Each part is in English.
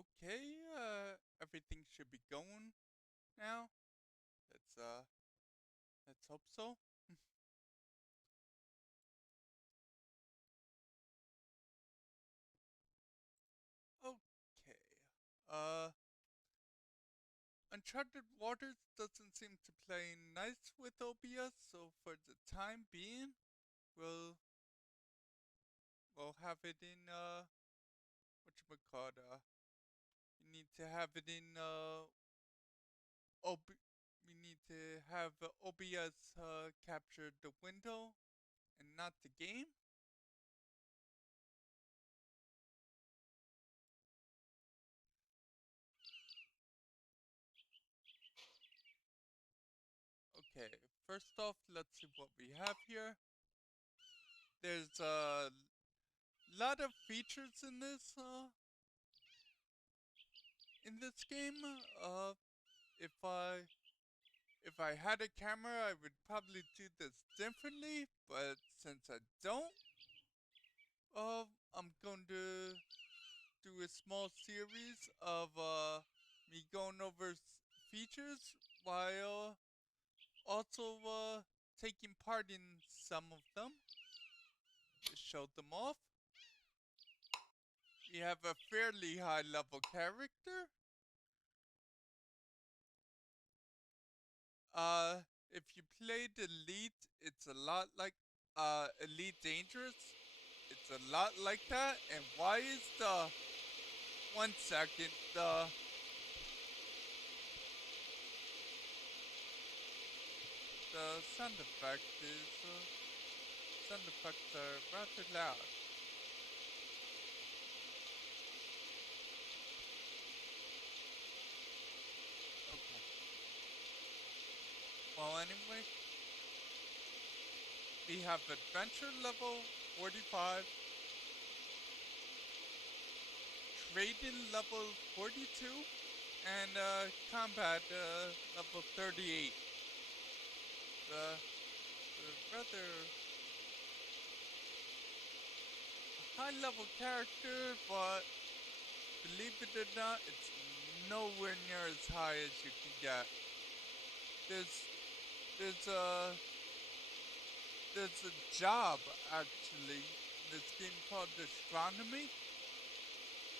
Okay, everything should be going now. Let's let's hope so. Okay. Uh Uncharted Waters doesn't seem to play nice with OBS, so for the time being, we'll we'll have it in whatchamacallit, we need to have it in OB we need to have OBS capture the window and not the game. Okay, first off, let's see what we have here. There's a lot of features in this game. If I had a camera, I would probably do this differently. But since I don't, uh, I'm going to do a small series of me going over features while also taking part in some of them. Just show them off. We have a fairly high level character. Uh, if you played Elite, it's a lot like Elite Dangerous. It's a lot like that. And why is the 1 second the sound effects are rather loud. Okay. Well, anyway, we have adventure level 45, trading level 42, and combat level 38. The rather high level character, but believe it or not, it's nowhere near as high as you can get. There's there's a there's a job actually in this game called astronomy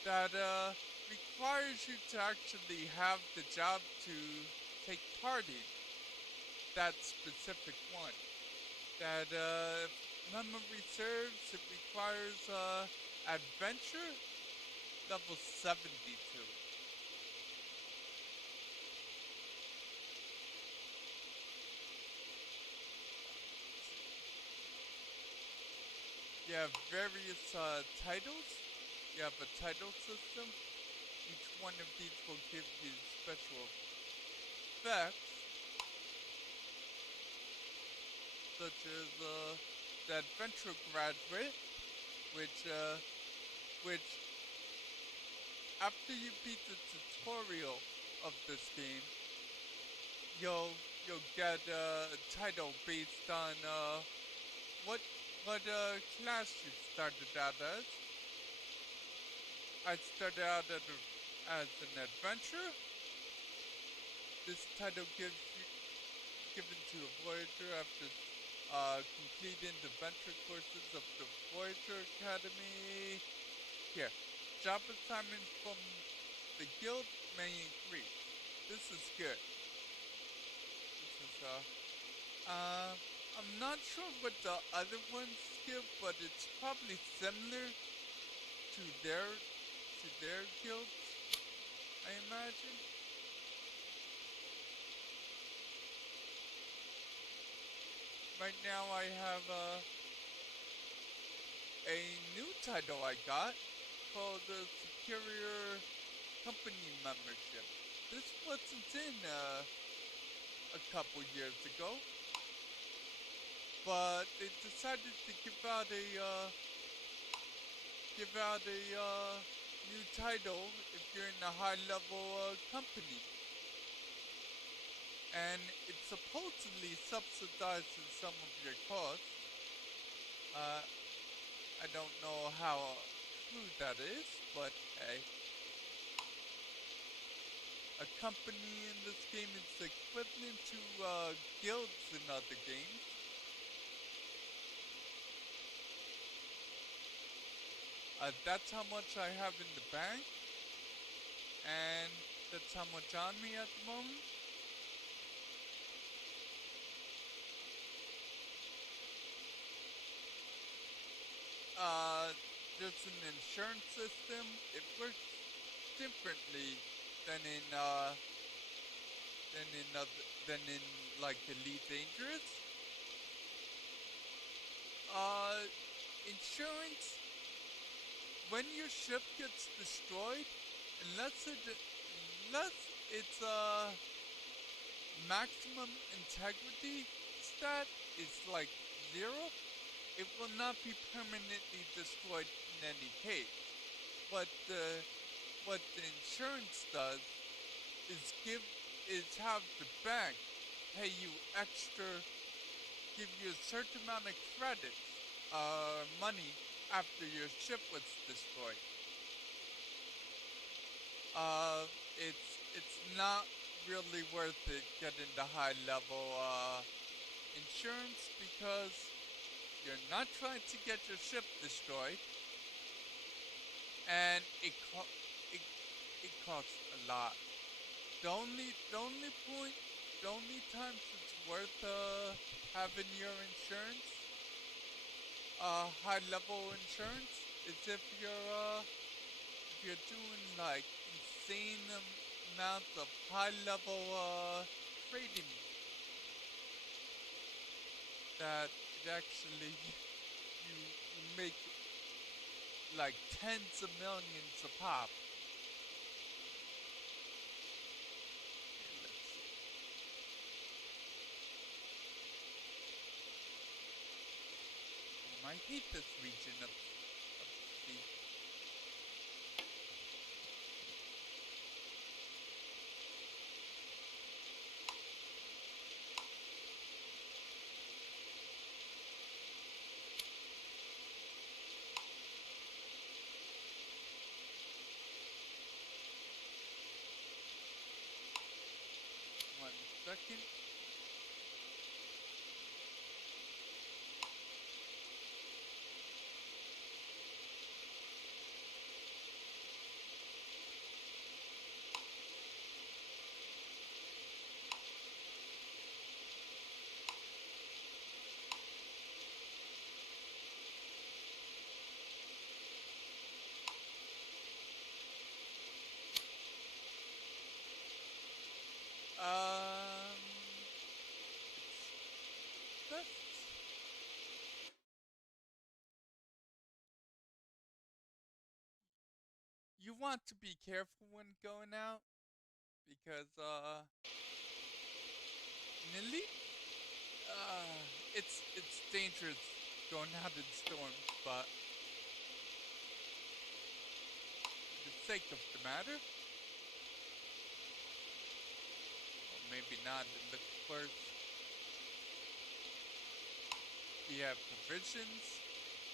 that requires you to actually have the job to take part in that specific one. That if memory serves, it requires adventure level 72. You have various titles. You have a title system. Each one of these will give you special effects, such as the Adventure Graduate, which after you beat the tutorial of this game, you'll get a title based on what class you started out as. I started out as an adventurer. This title given to a Voyager after completing the venture courses of the Voyager Academy. Here, job assignment from the guild may increase. This is good. This is I'm not sure what the other ones give, but it's probably similar to their guilds, I imagine. Right now I have a new title I got called the Superior Company Membership. This wasn't in a couple years ago, but they decided to give out a new title if you're in a high level company. And it supposedly subsidizes some of your costs. I don't know how true that is, but hey. A company in this game is equivalent to guilds in other games. That's how much I have in the bank, and that's how much on me at the moment. There's an insurance system. It works differently than in than in like Elite Dangerous. Insurance, when your ship gets destroyed, unless it's maximum integrity stat is like 0, it will not be permanently destroyed in any case. What the insurance does is have the bank pay you extra, give you a certain amount of credits, money after your ship was destroyed. It's not really worth it getting the high level insurance because you're not trying to get your ship destroyed, and it costs a lot. The only times it's worth having your insurance, high level insurance, is if you're doing like insane amounts of high level trading that it actually you make like tens of millions a pop. I hate this region of the sea. One second. That's you want to be careful when going out because in Elite, it's dangerous going out in storms, but for the sake of the matter, or maybe not. Look first. We have provisions.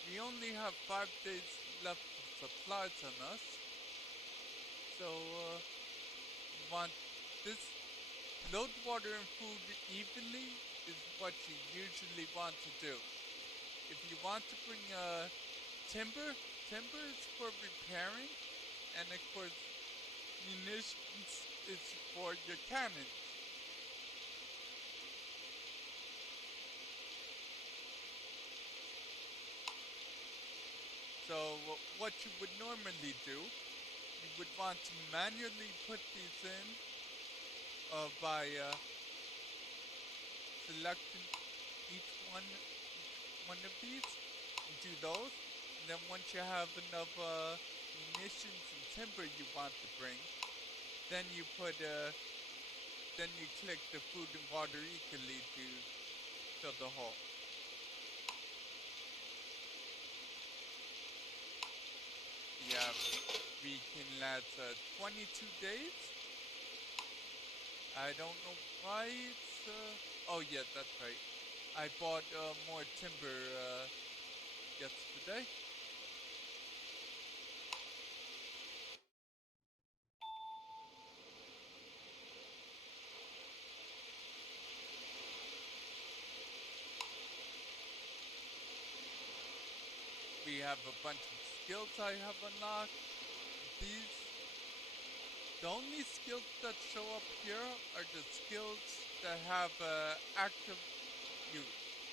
We only have 5 days left of supplies on us. So, want this load water and food evenly is what you usually want to do. If you want to bring timber is for repairing, and of course munitions is for your cannons. So what you would normally do, you would want to manually put these in by selecting each one of these and do those. And then once you have enough munitions and timber you want to bring, then you put then you click the food and water equally to fill the hole. Yeah, we can last 22 days. I don't know why it's oh yeah, that's right. I bought more timber yesterday. have a bunch of skills I have unlocked. These, the only skills that show up here are the skills that have active use.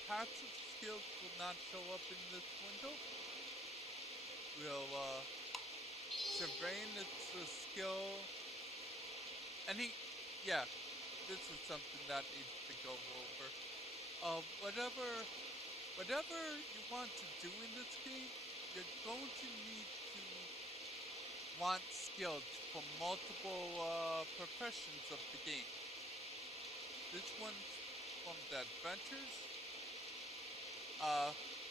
Passive skills will not show up in this window. We'll surveying, it's a skill. Yeah, this is something that needs to go over. Whatever you want to do in this game, you're going to need to want skills from multiple professions of the game. This one's from the adventures.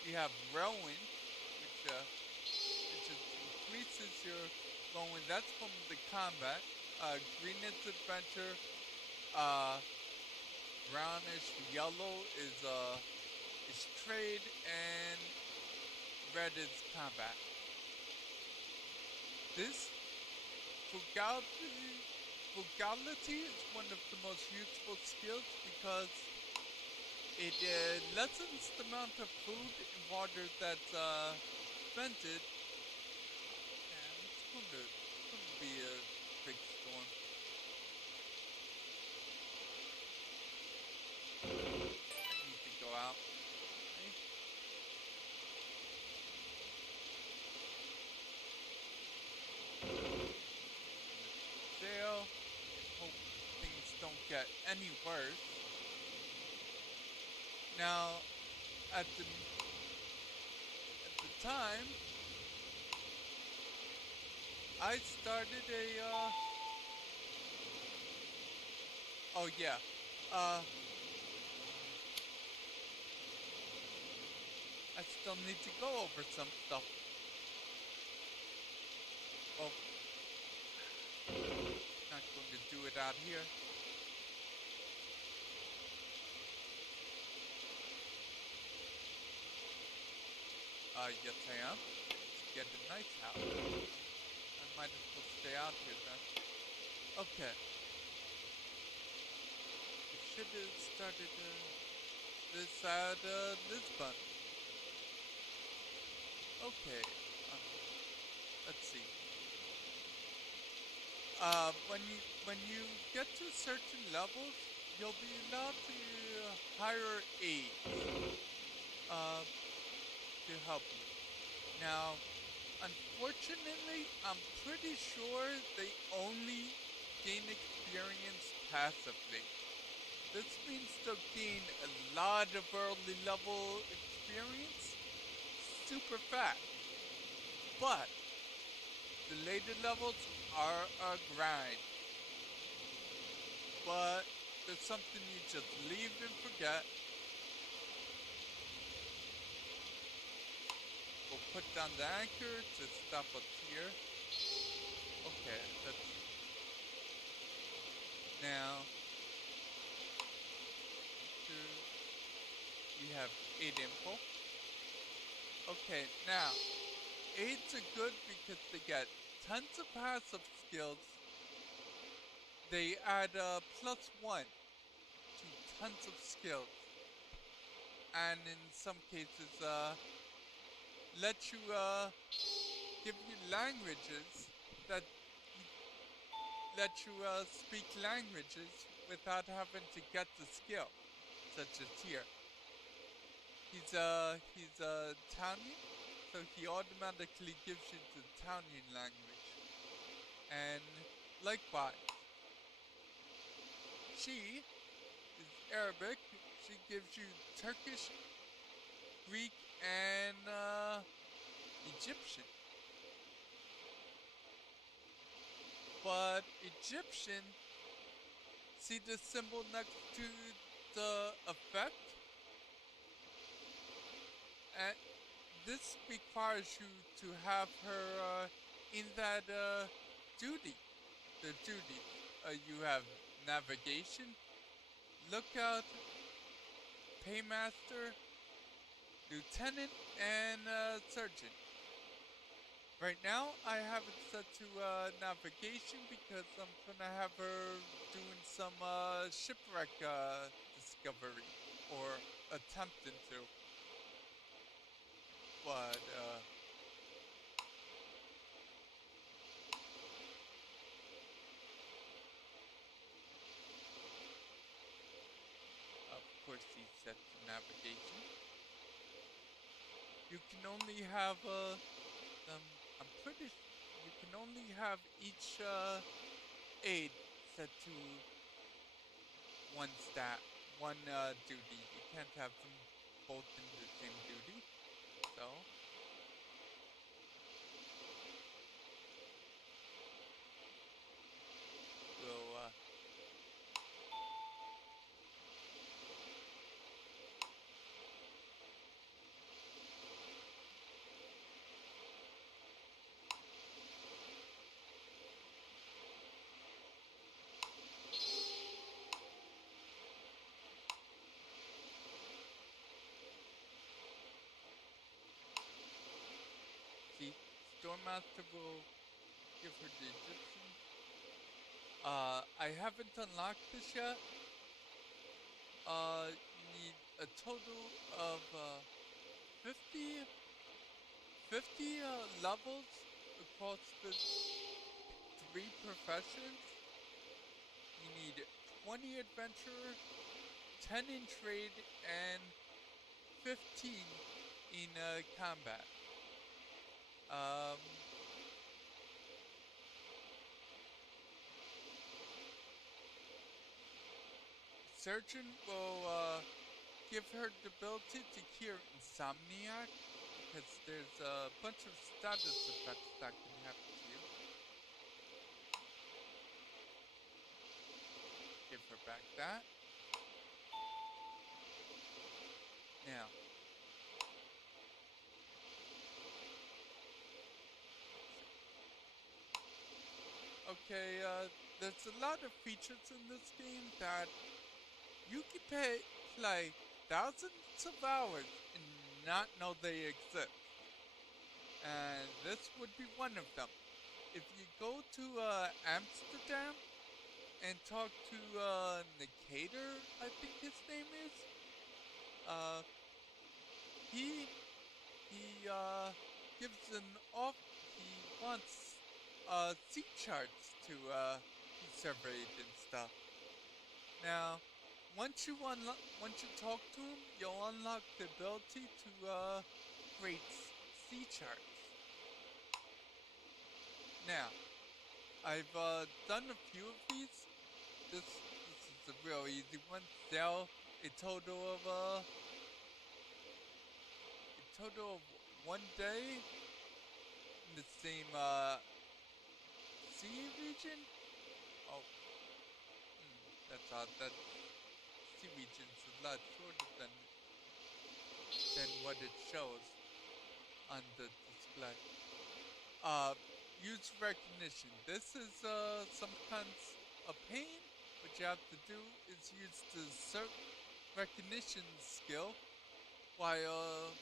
You have rowing, which increases your rowing. That's from the combat. Green is adventure. Brownish yellow is trade, and red is combat. This frugality is one of the most useful skills because it lessens the amount of food and water that's spended. Man, it's going to be a big storm. I need to go out. Okay. Sail. Hope things don't get any worse. Now, at the time, I started oh yeah, I still need to go over some stuff. Well, not going to do it out here. Yes I am. To get a nice house. I might as well stay out here then. Okay. We should have started this at Lisbon. Okay. Let's see. When you get to certain levels, you'll be allowed to hire aides to help you. Now, unfortunately, I'm pretty sure they only gain experience passively. This means they'll gain a lot of early level experience super fast. But the later levels are a grind. But there's something you just leave and forget. We'll put down the anchor to stop up here. Okay, that's... Now... We have 8 info. Okay, now... Aids are good because they get tons of passive skills. They add +1 to tons of skills. And in some cases, let you, give you languages that let you speak languages without having to get the skill, such as here. He's Italian, so he automatically gives you the Italian language. And likewise, she is Arabic. She gives you Turkish, Greek, and Egyptian. But Egyptian, see the symbol next to the effect? And this requires you to have her in that duty. The duty. You have navigation, lookout, paymaster, lieutenant, and sergeant. Right now, I have it set to navigation because I'm gonna have her doing some shipwreck discovery, or attempting to. But see set to navigation. You can only have I'm pretty you can only have each aid set to one stat, one duty. You can't have them both in the same duty. So we'll see. Stormmaster will give her the Egyptian. I haven't unlocked this yet. You need a total of 50, 50 levels across the 3 professions. You need 20 adventurer, 10 in trade, and 15 in combat. Surgeon will give her the ability to cure insomniac because there's a bunch of status effects that can happen to you. Give her back that. Now, okay, there's a lot of features in this game that you can play thousands of hours and not know they exist. And this would be one of them. If you go to Amsterdam and talk to Nicator, I think his name is, he gives an off. He wants sea charts to be surveyed and stuff. Now, once you talk to him, you'll unlock the ability to create sea charts. Now, I've done a few of these. This is a real easy one. Sell a total of 1 day in the same sea region. Oh, that's odd. That sea region's a lot shorter than what it shows on the display. Use recognition. This is sometimes a pain. What you have to do is use the recognition skill while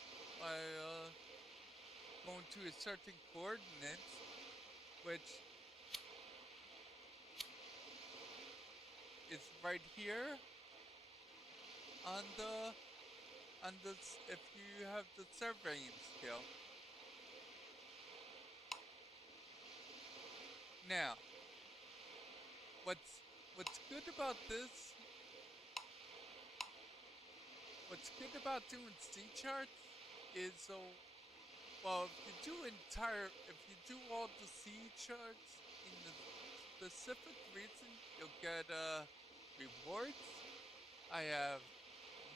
going to a certain coordinates, which is right here on the if you have the surveying skill. Now, what's good about this? What's good about doing sea charts is well, if you do all the sea charts in the specific region, you'll get rewards. I have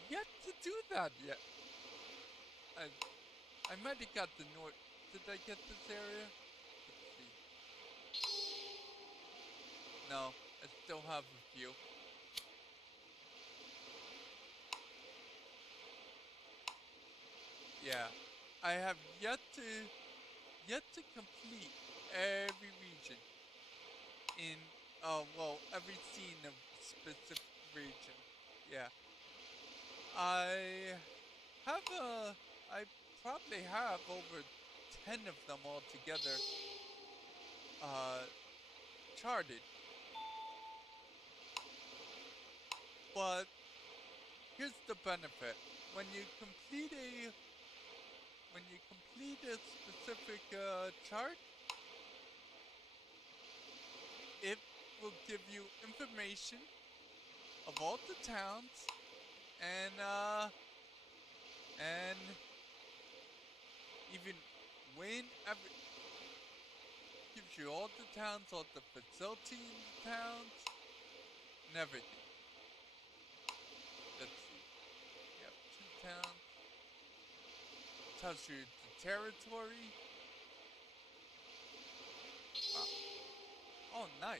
yet to do that yet. I might have got the north. Did I get this area? Let's see. No, I still have a few. Yeah, I have yet to complete every region in well, every scene of specific region. Yeah, I I probably have over 10 of them altogether charted. But here's the benefit: when you complete a specific chart, it will give you information of all the towns and and even when every gives you all the towns, all the facility in the towns, and everything. Let's see. You have 2 towns. Tells you the territory. Oh, nice.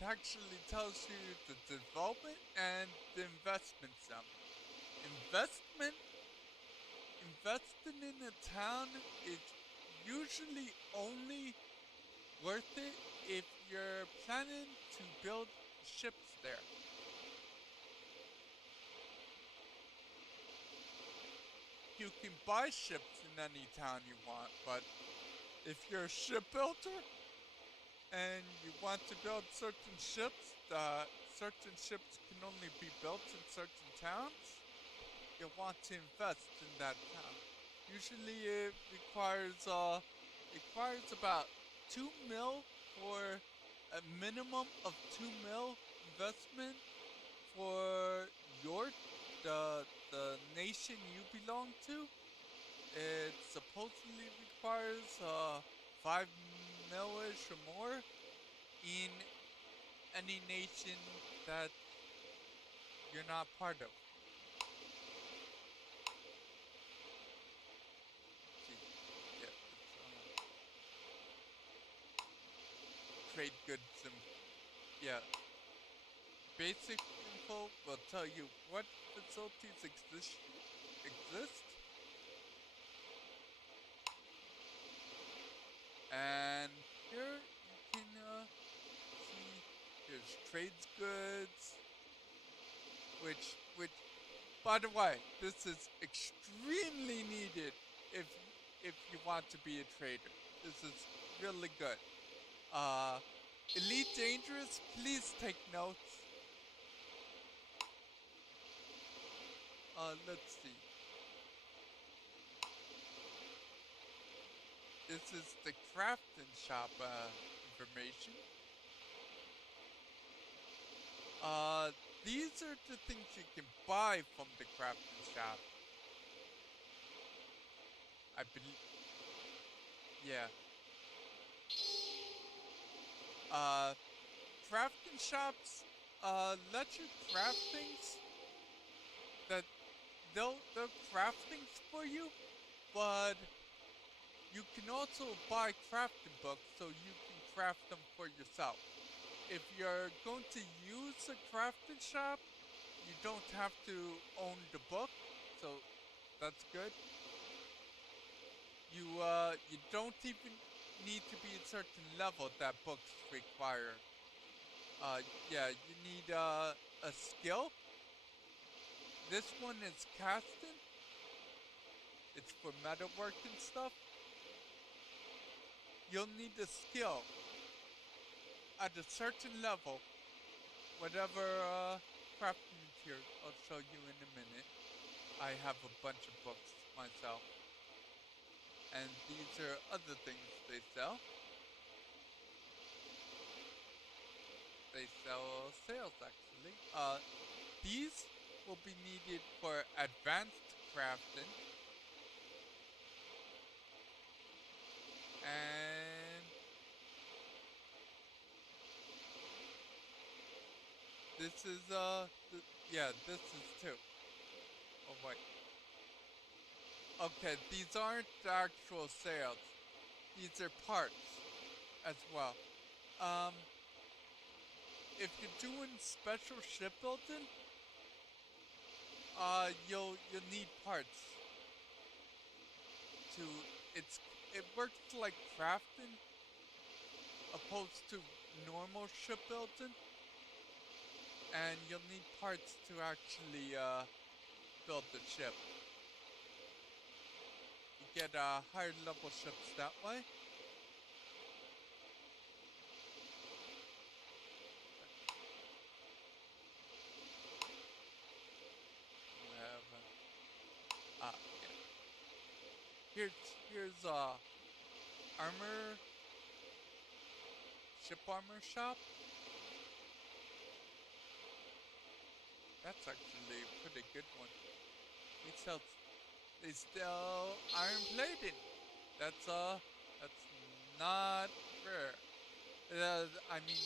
It actually tells you the development and the investment sum. Investment, investing in a town is usually only worth it if you're planning to build ships there. You can buy ships in any town you want, but if you're a shipbuilder and you want to build certain ships, certain ships can only be built in certain towns, you'll want to invest in that town. Usually it requires about 2 mil for a minimum of 2 mil investment for the nation you belong to. It supposedly requires 5 mil-ish or more in any nation that you're not part of. See, yeah, it's trade goods and yeah, basic info will tell you what facilities exist, and here you can see there's trades goods, which by the way, this is extremely needed if if you want to be a trader. This is really good. Uh, Elite Dangerous, please take notes. Let's see. This is the crafting shop information. These are the things you can buy from the crafting shop. I believe, yeah. Uh, Crafting shops, let you craft things that they'll craft things for you, but you can also buy crafting books so you can craft them for yourself. If you're going to use a crafting shop, you don't have to own the book, so that's good. You don't even need to be a certain level that books require. Uh, yeah, you need a skill. This one is casting. It's for metalwork and stuff. You'll need a skill at a certain level. Whatever crafting material, I'll show you in a minute. I have a bunch of books myself. And these are other things they sell. They sell sales actually. These will be needed for advanced crafting. And this is yeah, this is too. Oh wait. Okay, these aren't the actual sales. These are parts as well. Um, if you're doing special shipbuilding, you'll need parts to it works like crafting opposed to normal shipbuilding, and you'll need parts to actually build the ship. You get higher level ships that way. You have yeah. Here's armor ship armor shop. That's actually a pretty good one. These helps. They still iron plated. That's not rare. I mean,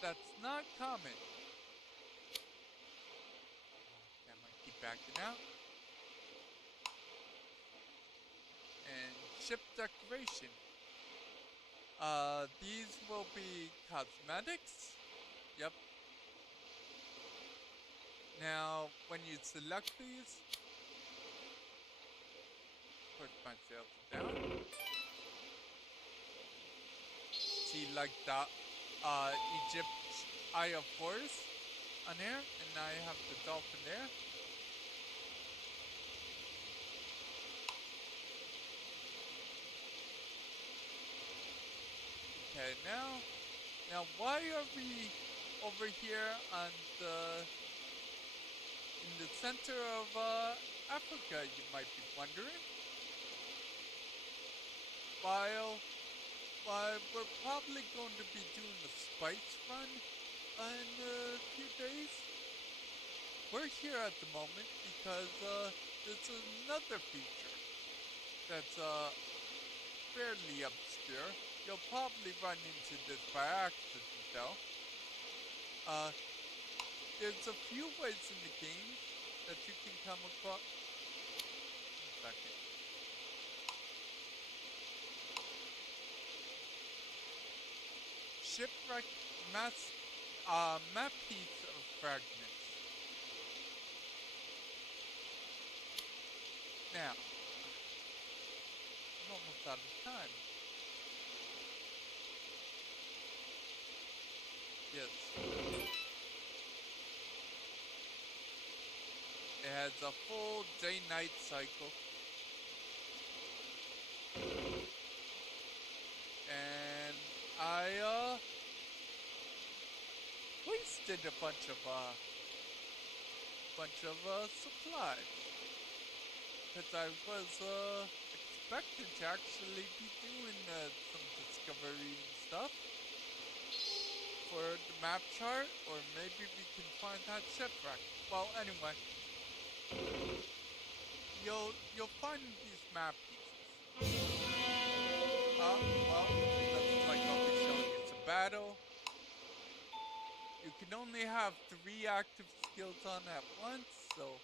that's not common. Damn, I keep backing out. And ship decoration. These will be cosmetics. Yep. Now, when you select these, push my sails down. See, like the Egypt Eye of Horus on here, and I have the dolphin there. Okay, now why are we over here on in the center of Africa, you might be wondering? While we're probably going to be doing the spice run in a few days, we're here at the moment because there's another feature that's fairly obscure. You'll probably run into this by accident though. There's a few ways in the game that you can come across. One second. Shipwreck map piece of fragments. Now, I'm almost out of time. Yes. It has a full day-night cycle. And I wasted a bunch of supplies. Because I was expected to actually be doing some discovery and stuff for the map chart, or maybe we can find that shipwreck. Well, anyway, you'll find these map pieces. Well, looks like I'll be showing you some battle. You can only have 3 active skills on at once, so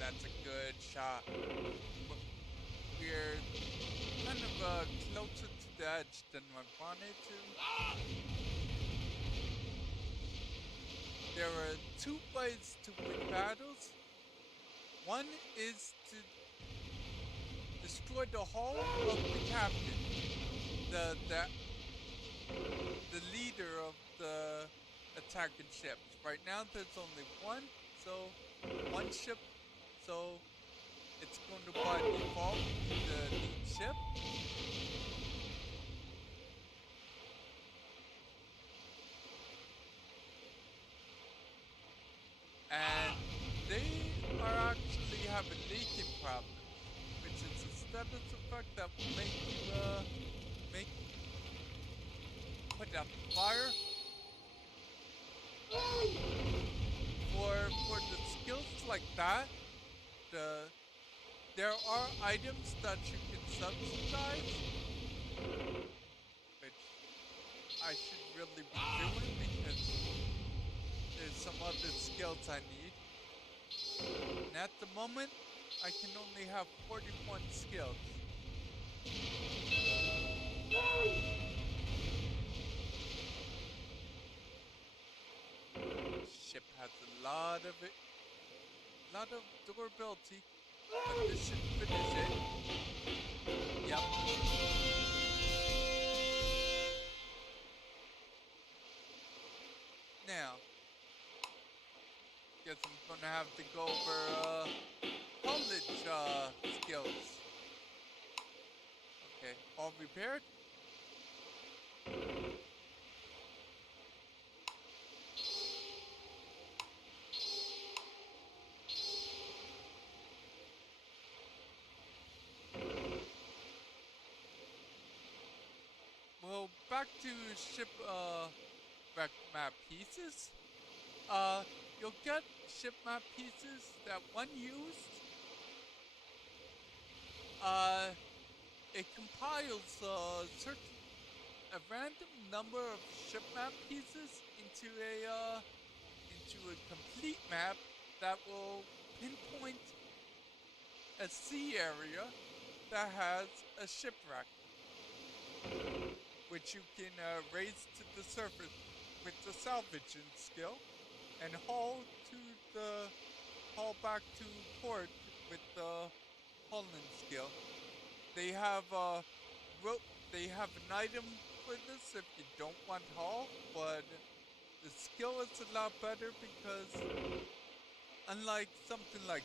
that's a good shot. We're kind of closer to the edge than I wanted to. There are 2 ways to win battles. One is to destroy the hull of the captain, the leader of the attacking ships. Right now there's only one ship, so it's going to by default be the lead ship. And they are actually having leaking problems, which is a status effect that will make you put out the fire. For the skills like that, there are items that you can subsidize, which I should really be doing because there's some other skills I need. And at the moment, I can only have 41 skills. Ship has a lot of durability, but this should finish it. Yep. Now, guess I'm gonna have to go over college skills. Okay, all repaired? Well, back to ship wreck map pieces. Uh, you'll get ship map pieces that when used, uh, it compiles a random number of ship map pieces into a complete map that will pinpoint a sea area that has a shipwreck, which you can raise to the surface with the salvaging skill and haul back to port with the hauling skill. They have they have an item for this if you don't want haul, but the skill is a lot better because unlike something like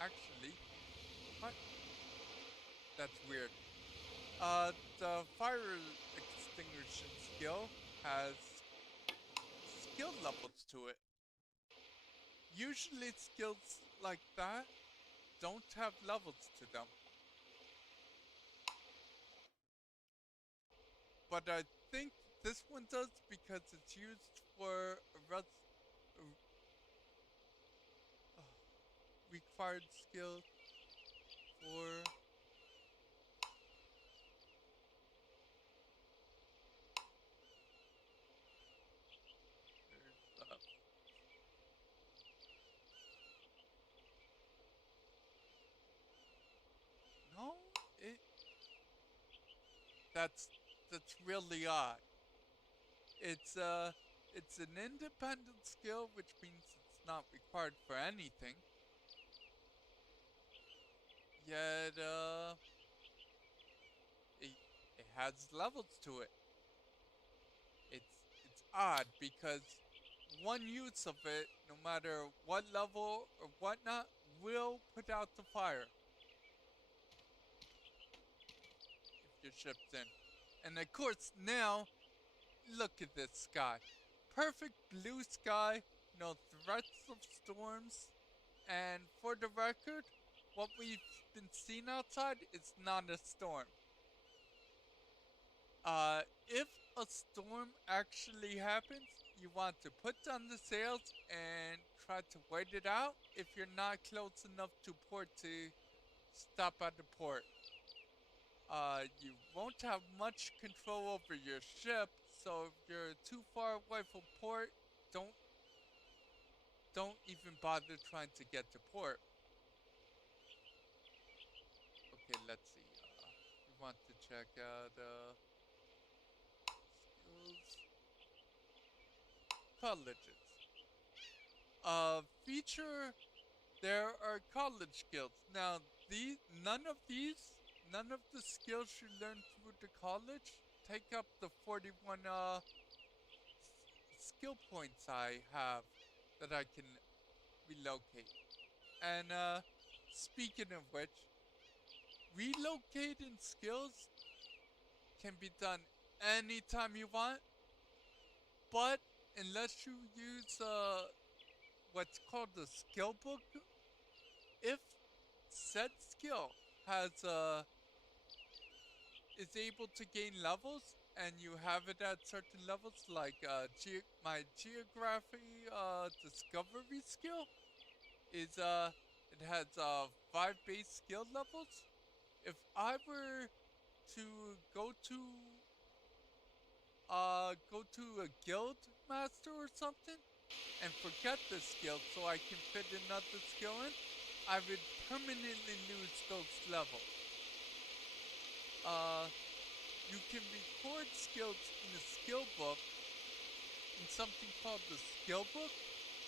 actually, what? That's weird. The fire extinguishing skill has skill levels to it. Usually skills like that don't have levels to them. But I think this one does because it's used for required skill for no, it that's that's really odd. It's uh it's an independent skill, which means it's not required for anything. Yet it, it has levels to it. It's odd because one use of it, no matter what level or whatnot, will put out the fire if your ship's in. And of course now, look at this sky. Perfect blue sky, no threats of storms, and for the record, what we've been seeing outside is not a storm. If a storm actually happens, you want to put down the sails and try to wait it out if you're not close enough to port to stop at the port. You won't have much control over your ship, so if you're too far away from port, don't don't even bother trying to get to port. Okay, let's see. We want to check out skills, colleges. Feature. There are college skills. Now, none of the skills you learn through the college take up the 41 skill points I have that I can relocate. And speaking of which, relocating skills can be done anytime you want, but unless you use what's called the skill book, if said skill has is able to gain levels and you have it at certain levels like my geography discovery skill is it has 5 base skill levels. If I were to go to a guild master or something and forget the skill so I can fit another skill in, I would permanently lose those levels. You can record skills in a skill book, in something called the skill book,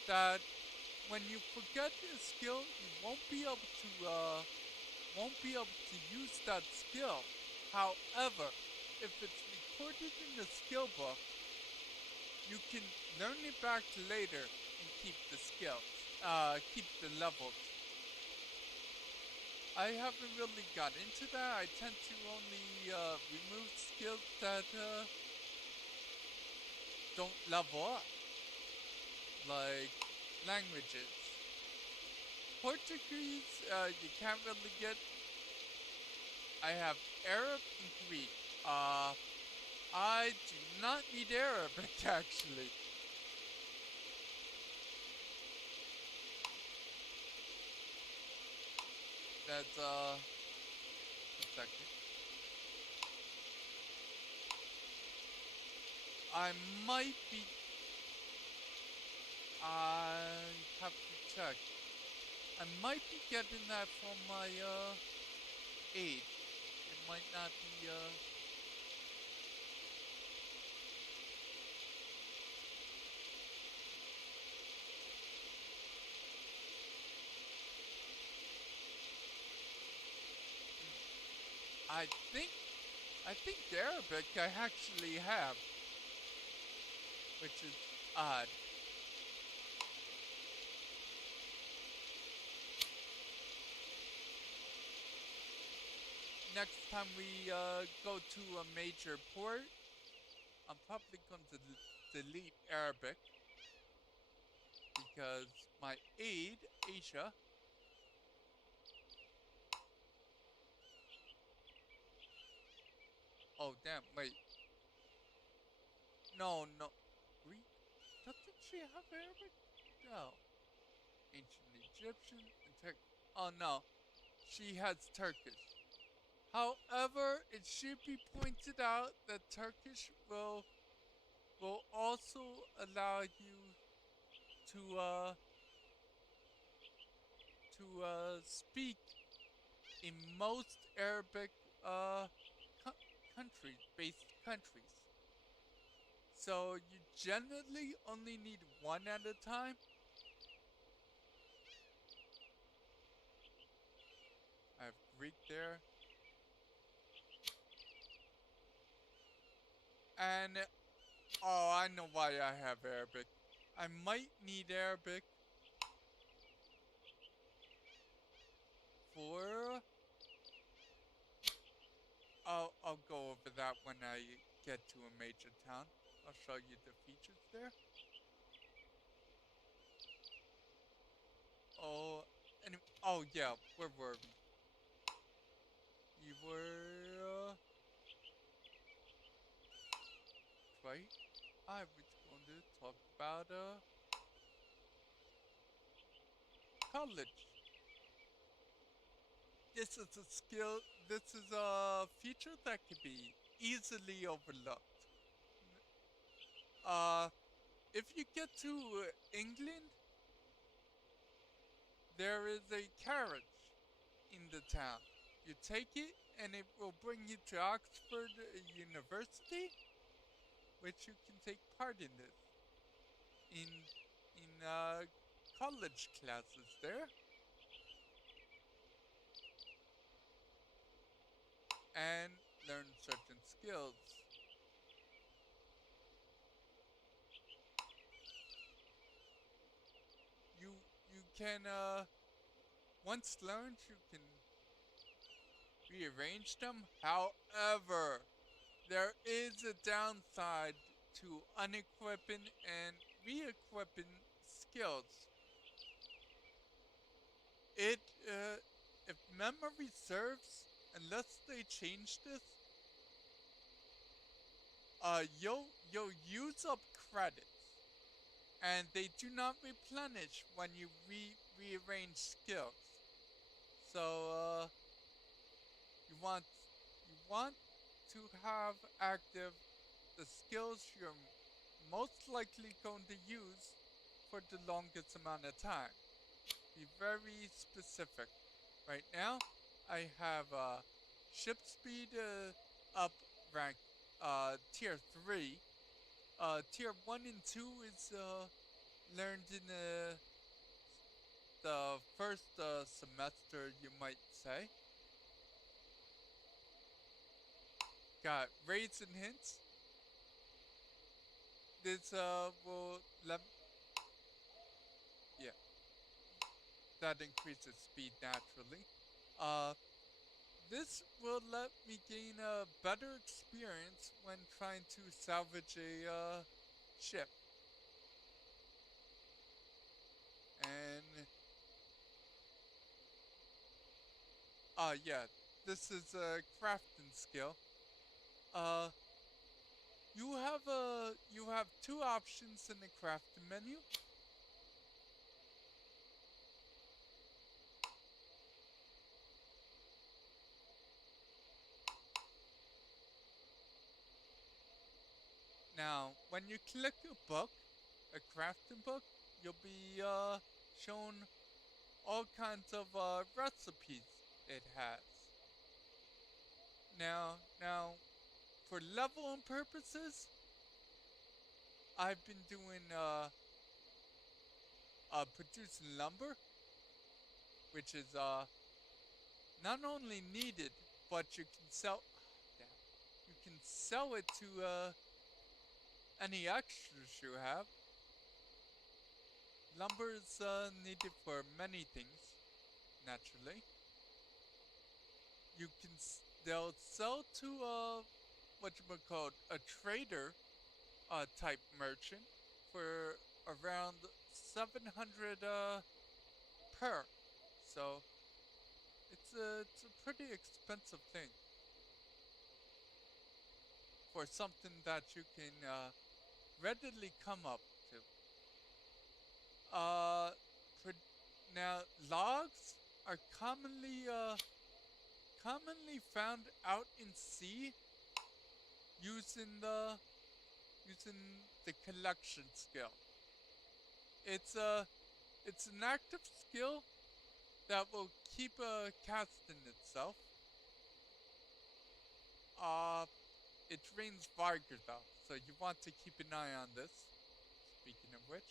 that when you forget a skill, you won't be able to use that skill. However, if it's recorded in the skill book, you can learn it back later and keep the skills, keep the levels. I haven't really got into that. I tend to only remove skills that don't level up, like languages. Portuguese, you can't really get. I have Arab and Greek. Uh, I do not need Arabic actually. That's a second. I might be. I have to check. I might be getting that from my aid. It might not be I think I think the Arabic I actually have, which is odd. Next time we go to a major port, I'm probably going to delete Arabic because my aid, Asia. Oh damn! Wait, no. Greek? Doesn't she have Arabic? No. Ancient Egyptian and Turk. Oh no, she has Turkish. However, it should be pointed out that Turkish will also allow you to speak in most Arabic uh, countries, based countries. So you generally only need one at a time. I have Greek there, and oh, I know why I have Arabic. I might need Arabic for. I'll go over that when I get to a major town. I'll show you the features there. Oh, and oh yeah, where were we? You were right. I was going to talk about college. This is a skill. This is a feature that can be easily overlooked. Uh, if you get to England, there is a carriage in the town. You take it, and it will bring you to Oxford University, which you can take part in this in college classes there, and learn certain skills. You you can once learned, you can rearrange them. However, there is a downside to unequipping and re-equipping skills. It, if memory serves, unless they change this, you'll use up credits, and they do not replenish when you rearrange skills. So you want to have active the skills you're most likely going to use for the longest amount of time. Be very specific. Right now, I have ship speed up rank tier 3. Tier 1 and 2 is learned in the first semester, you might say. Got raids and hints. This will let yeah, that increases speed naturally. Uh, this will let me gain a better experience when trying to salvage a ship. And yeah, this is a crafting skill. Uh, you have two options in the crafting menu. Now, when you click a book, a crafting book, you'll be shown all kinds of recipes it has. Now, for leveling purposes, I've been doing producing lumber, which is not only needed, but you can sell. Damn, you can sell it to any extras you have. Lumber is needed for many things, naturally. You can they'll sell to what you call a trader type merchant for around 700 per. So it's a pretty expensive thing for something that you can readily come up to. Uh, now logs are commonly found out in sea using the collection skill. It's a it's an active skill that will keep casting itself. Uh, it drains Vigor though, so you want to keep an eye on this. Speaking of which,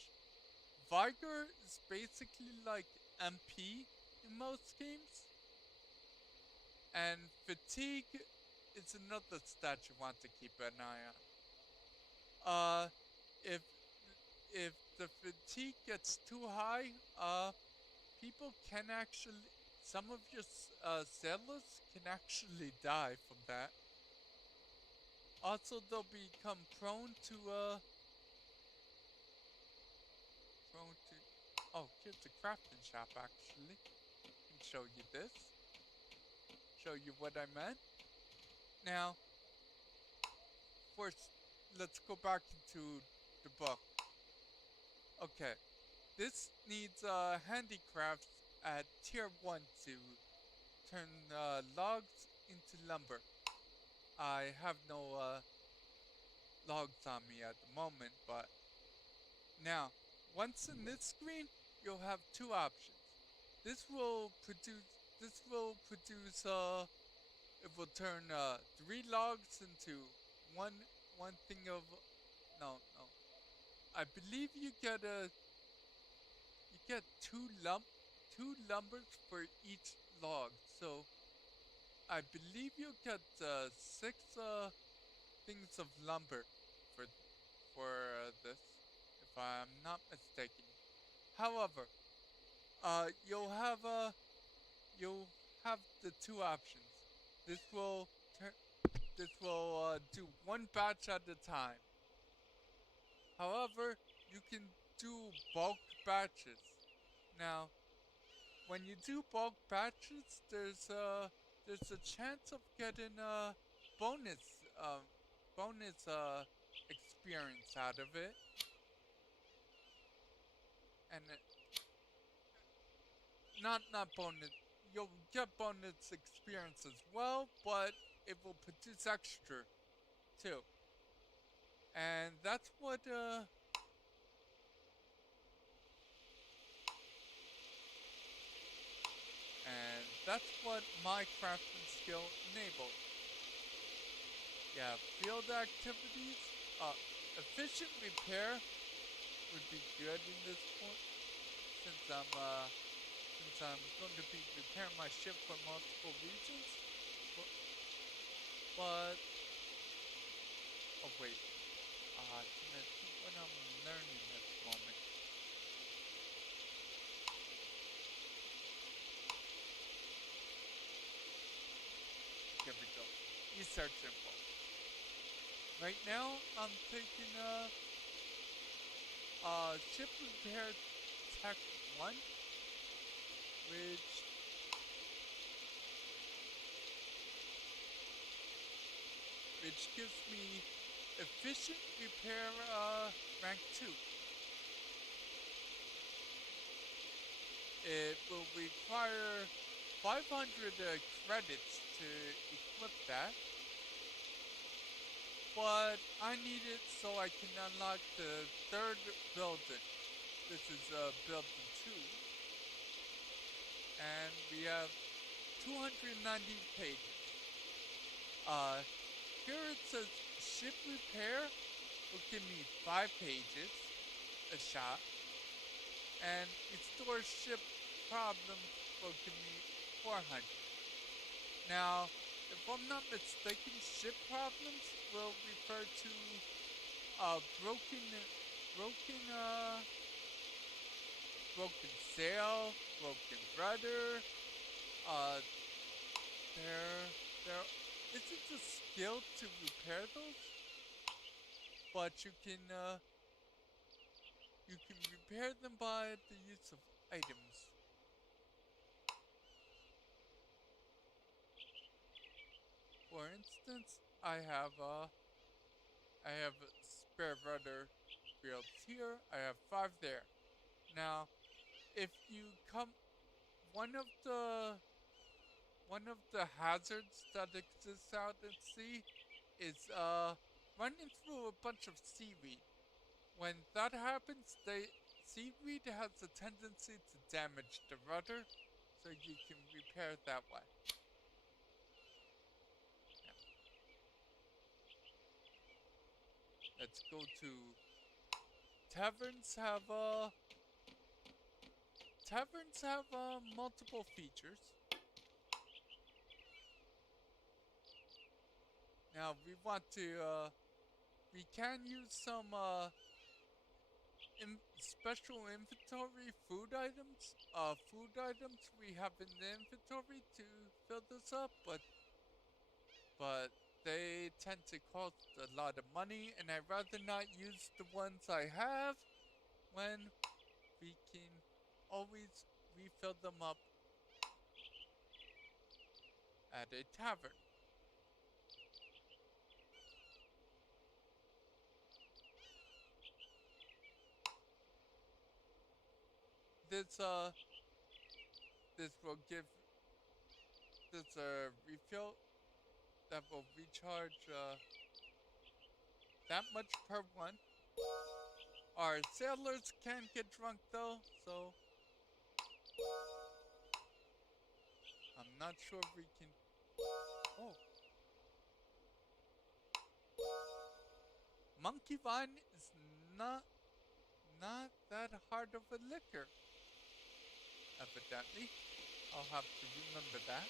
Vigor is basically like MP in most games, and Fatigue is another stat you want to keep an eye on. If the fatigue gets too high, people can actually, some of your sailors can actually die from that. Also, they'll become prone to. Oh, here's the crafting shop actually. I can show you this. Show you what I meant. Now, first, let's go back into the book. Okay, this needs handicrafts at tier 1 to turn logs into lumber. I have no logs on me at the moment, but now, once in this screen, you'll have two options. This will produce, this will produce, it will turn 3 logs into one, one thing of, no. I believe you get two lumbers for each log. So I believe you get 6 things of lumber for this, if I'm not mistaken. However, you'll have the two options. This will turn this will do one batch at a time. However, you can do bulk batches. Now, when you do bulk batches, there's a chance of getting a bonus experience out of it, and not bonus. You'll get bonus experience as well, but it will produce extra too, and that's what my crafting skill enabled. Yeah, field activities, efficient repair would be good in this point, since I'm going to be repairing my ship for multiple reasons. But, but oh wait, can I see what I'm learning at the moment? research info. Right now, I'm taking ship repair tech 1, which gives me efficient repair rank 2. It will require 500 credits to equip that, but I need it so I can unlock the third building. This is building 2, and we have 290 pages. Here it says ship repair will give me 5 pages a shot, and restore ship problems will give me 400. Now, if I'm not mistaken, ship problems will refer to broken sail, broken rudder. There isn't a skill to repair those, but you can repair them by the use of items. For instance, I have spare rudder fields here. I have 5 there. Now, if you come, one of the hazards that exists out at sea is running through a bunch of seaweed. When that happens, seaweed has a tendency to damage the rudder, so you can repair it that way. Now, let's go to taverns. Have multiple features. Now we can use some special inventory food items. We have in the inventory to fill this up, but they tend to cost a lot of money, and I'd rather not use the ones I have when we can always refill them up at a tavern. This will give this a refill that will recharge that much per one. Our sailors can get drunk though, so I'm not sure if we can. Oh, monkey wine is not that hard of a liquor. Evidently, I'll have to remember that.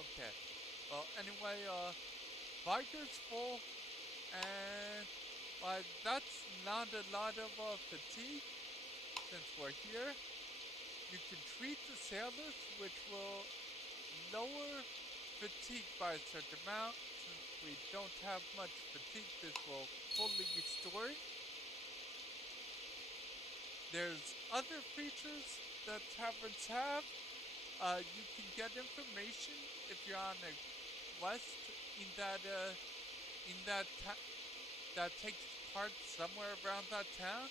Okay. Well, anyway, Viger's full, and that's not a lot of fatigue. Since we're here, you can treat the sailors, which will lower fatigue by a certain amount. Since we don't have much fatigue, this will fully restore it. There's other features that taverns have. You can get information if you're on a quest that takes part somewhere around that town.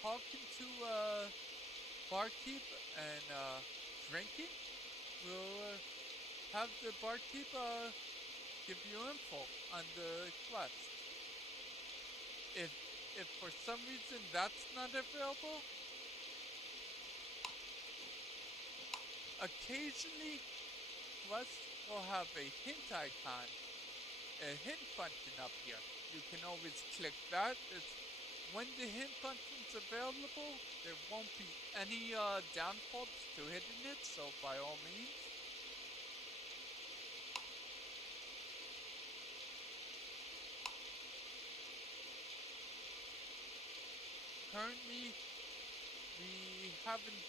Talking to barkeep and drinking will have the barkeep give you info on the quest. If for some reason that's not available, occasionally quests will have a hint icon, a hint button up here. You can always click that. When the hint button's available, there won't be any downfalls to hitting it, so by all means. Currently, we haven't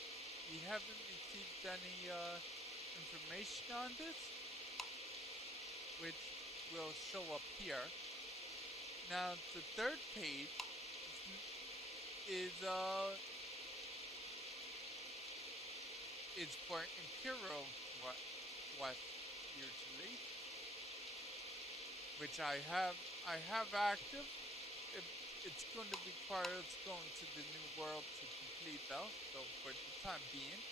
received any information on this, which will show up here. Now the third page is for Imperial Quest usually, which I have active. It's going to require us going to the new world to complete though, so for the time being.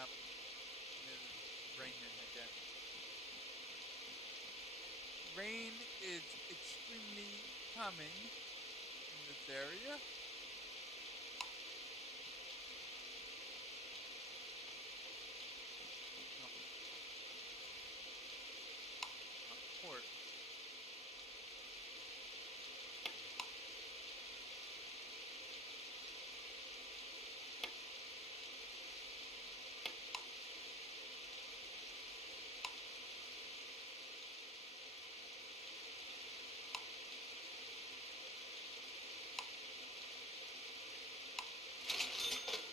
It's raining again. Rain is extremely common in this area. No. Not port.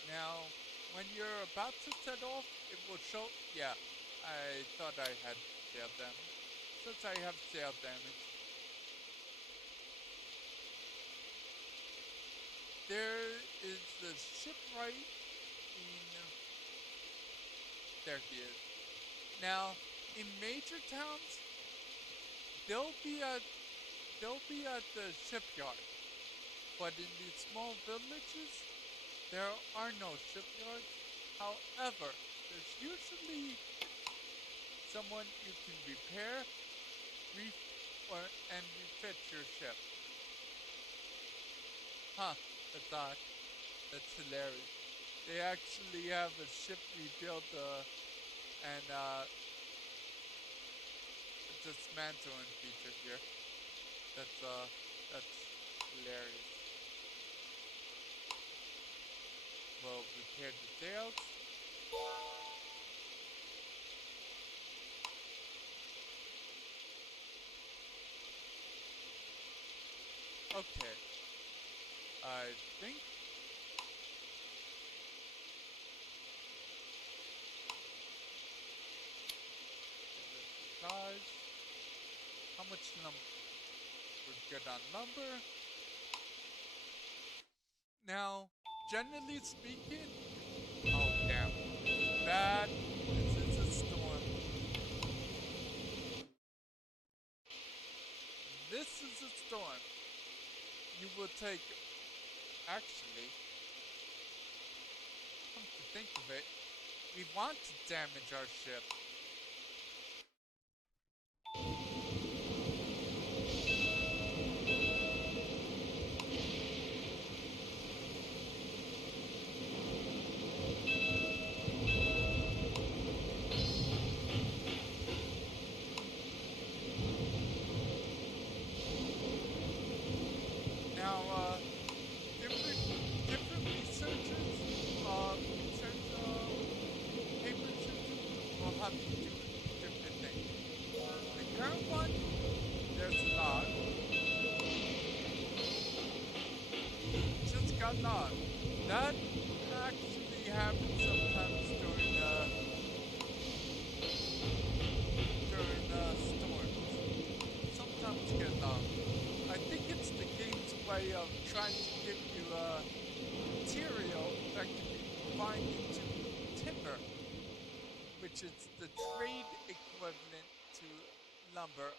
Now, when you're about to set off, it will show. Yeah, I thought I had sail damage. Since I have sail damage, there is the shipwright in. There he is. Now, in major towns, they'll be at the shipyard, but in these small villages, there are no shipyards. However, there's usually someone you can repair, and refit your ship. Huh, that's odd. That's hilarious. They actually have a ship rebuild and dismantling feature here. That's hilarious. We'll repair the sails. Okay. I think supplies. How much lumber? We're good on lumber. Now, generally speaking, oh damn, bad. This is a storm. This is a storm. You will take. Actually, come to think of it, we want to damage our ship. That actually happens sometimes during storms. Sometimes get I think it's the game's way of trying to give you material that can be combined into timber, which is the trade equivalent to lumber.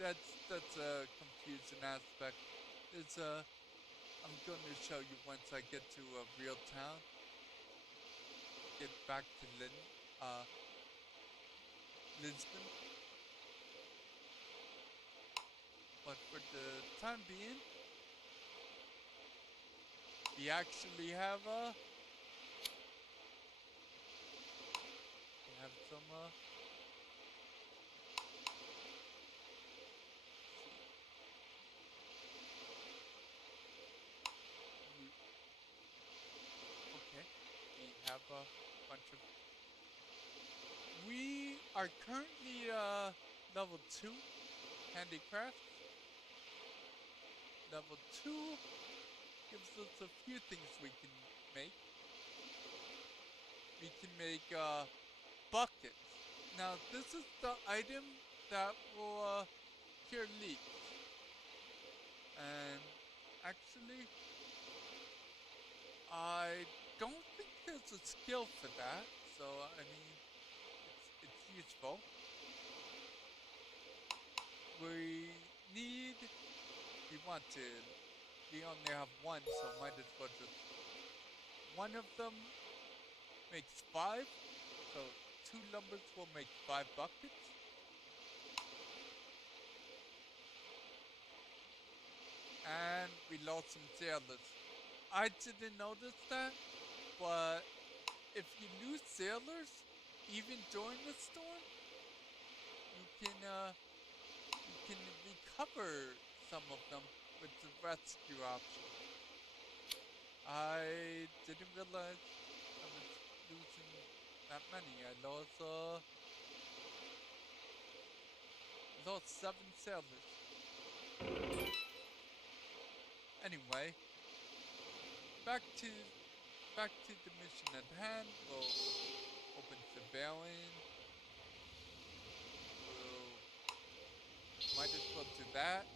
That's a confusing aspect. It's I'm going to show you once I get to a real town. Get back to Lisbon. But for the time being, we actually have some have a bunch of. We are currently level 2 handicraft. Level 2 gives us a few things we can make. We can make buckets. Now this is the item that will cure leaks. And actually, I don't think there's a skill for that. So I mean, it's useful. We need. We want to. We only have one, so might as well just. One of them makes 5, so 2 numbers will make 5 buckets. And we lost some sailors. I didn't notice that, but if you lose sailors, even during the storm, you can recover some of them with the rescue option. I didn't realize I was losing that many. I lost 7 sailors. Anyway, back to the mission at hand. We'll open surveillance. Might as well do that.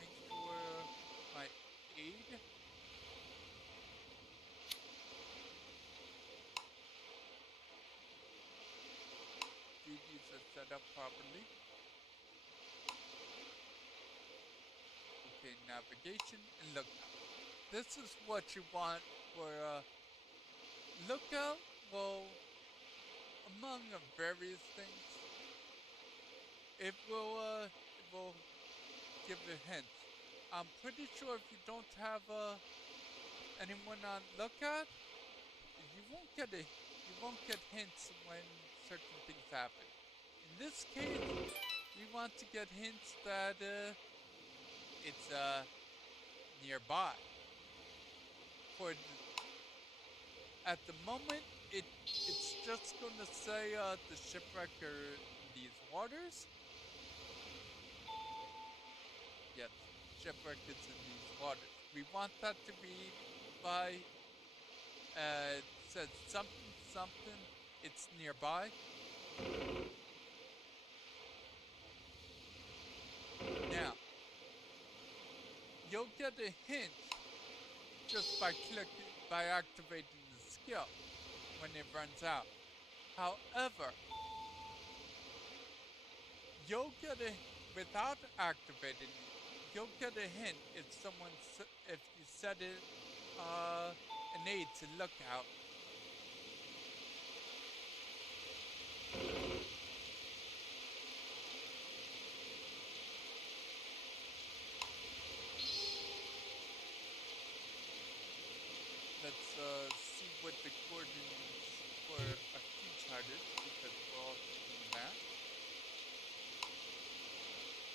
Make sure my aid duties are set up properly. Okay, navigation and lookout. This is what you want for lookout. Well, among various things, it will give a hint. I'm pretty sure if you don't have anyone on lookout, you won't get hints when certain things happen. In this case, we want to get hints that it's nearby. At the moment, it's just going to say the shipwreck are in these waters. Yes, shipwreck is in these waters. We want that to be by it says something. It's nearby. Now, you'll get a hint just by activating the skill when it runs out. However, without activating it, you'll get a hint if you set it an aid to look out. Let's see what the coordinates for Uncharted, because we're all doing that.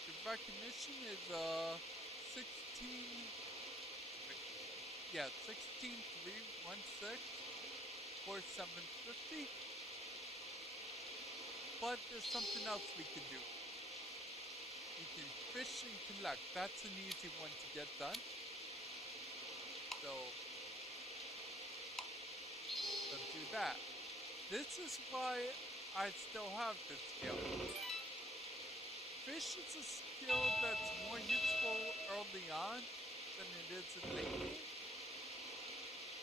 The recognition is 163164750. But there's something else we can do. We can fish and collect. That's an easy one to get done. So let's do that. This is why I still have this skill. Fish is a skill that's more useful early on than it is in late game,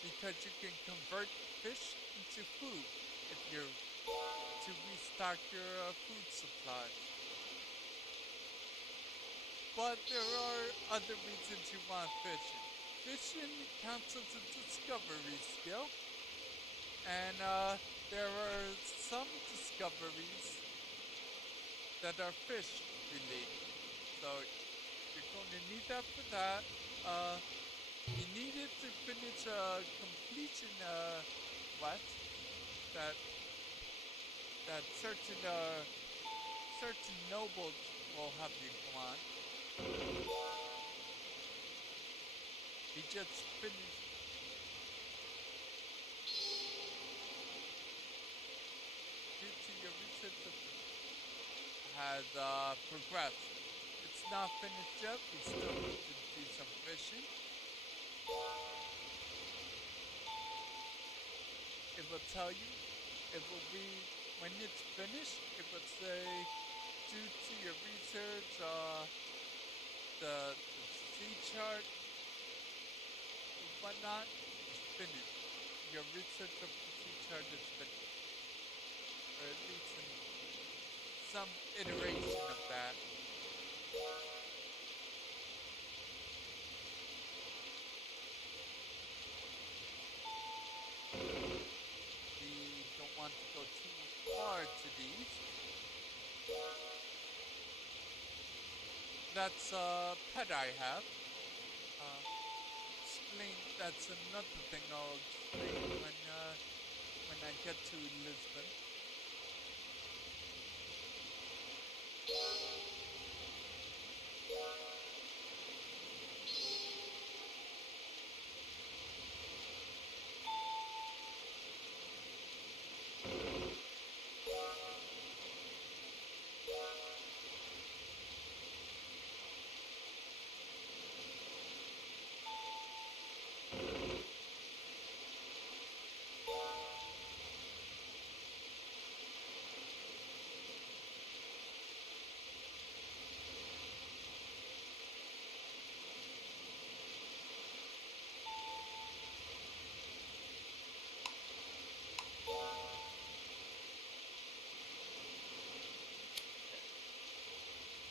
because you can convert fish into food if you're to restock your food supplies. But there are other reasons you want fishing. Fishing counts as a discovery skill, and there are some discoveries that are fish related. So you're going to need that for that. You need it to finish a completion quest that certain nobles will have you go on. He just finished. Due to your research has progressed. It's not finished yet. We still need to do some fishing. It will tell you, it will be, when it's finished, it will say, due to your research, the C chart and whatnot is finished. Your research of the C chart is finished. Or at least in some iteration of that. We don't want to go too far to these. That's a pet I have. Explain. That's another thing I'll explain when I get to Lisbon.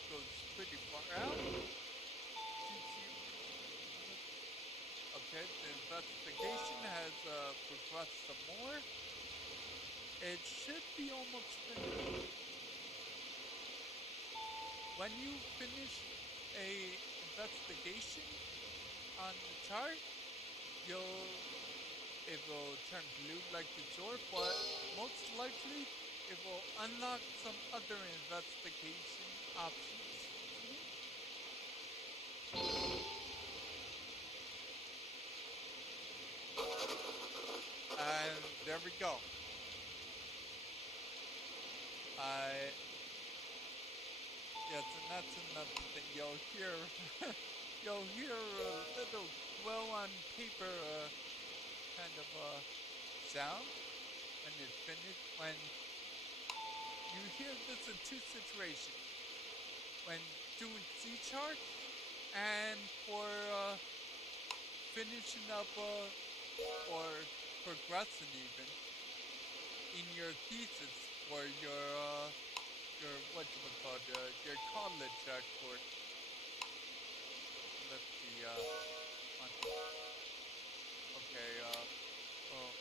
Goes pretty far out. Okay, the investigation has progressed some more. It should be almost finished. When you finish a investigation on the chart, it will turn blue like the door, but most likely it will unlock some other investigation options. And there we go. Yes, and that's another thing you'll hear. You'll hear a little quill on paper kind of sound when it's finished. When you hear this in two situations: when doing C charts and for finishing up or progressing even in your thesis for your your college course. Let's see. Okay. Oh,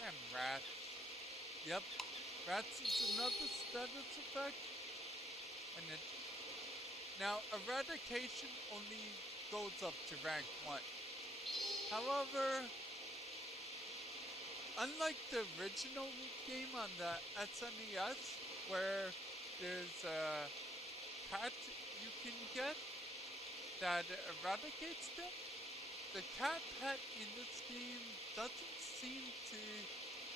damn rats. Yep, rats is another status effect. And it now eradication only goes up to rank 1. However, unlike the original game on the SNES, where there's a cat you can get that eradicates them, the cat pet in this game doesn't seem to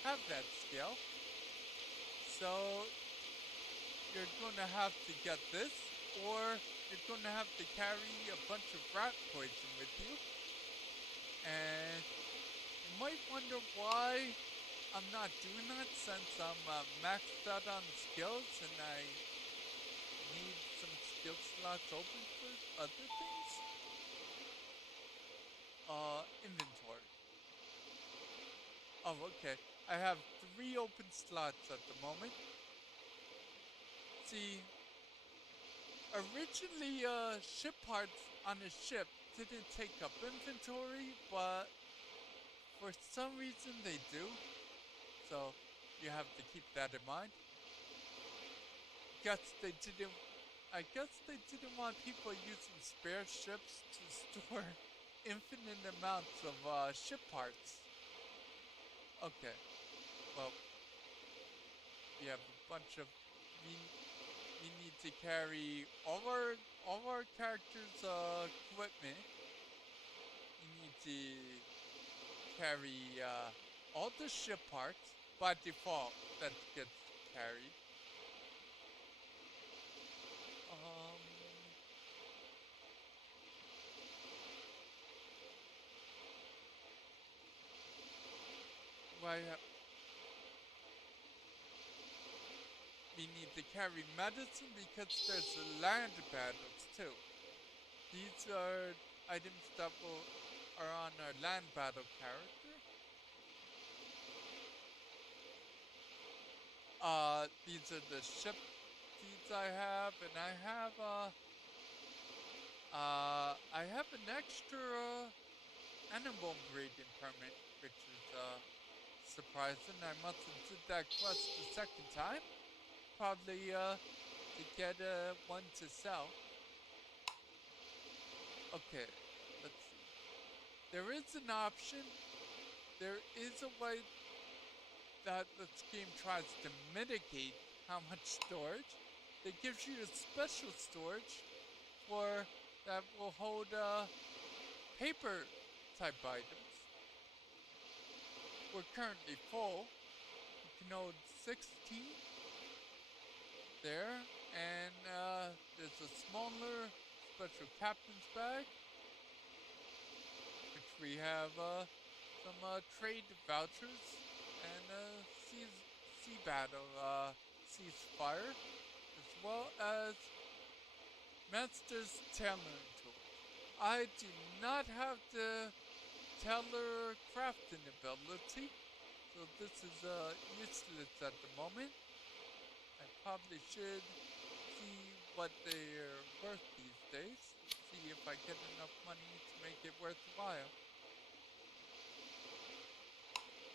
have that skill. So you're going to have to get this, or you're going to have to carry a bunch of rat poison with you. And you might wonder why I'm not doing that, since I'm maxed out on skills and I need some skill slots open for other things. Inventory. Oh, okay. I have 3 open slots at the moment. See, originally, ship parts on a ship didn't take up inventory, but for some reason they do. So you have to keep that in mind. I guess they didn't want people using spare ships to store infinite amounts of ship parts. Okay. Well, we have a bunch of we need to carry all our characters' equipment. You need to carry all the ship parts. By default, that gets carried. we need to carry medicine because there's land battles too. These are items that are on our land battle character. These are the ship seeds I have, and I have an extra animal breeding permit, which is surprising. I must have did that quest the second time, probably to get one to sell. Okay, let's see. There is an option. There is a way that this game tries to mitigate how much storage. It gives you a special storage for that will hold paper type items. We're currently full. You can hold 16 there, and there's a smaller special captain's bag, which we have some trade vouchers and sea battle ceasefire, as well as master's tailoring tool. I do not have the tailor crafting ability, so this is useless at the moment. I probably should see what they're worth these days, see if I get enough money to make it worthwhile.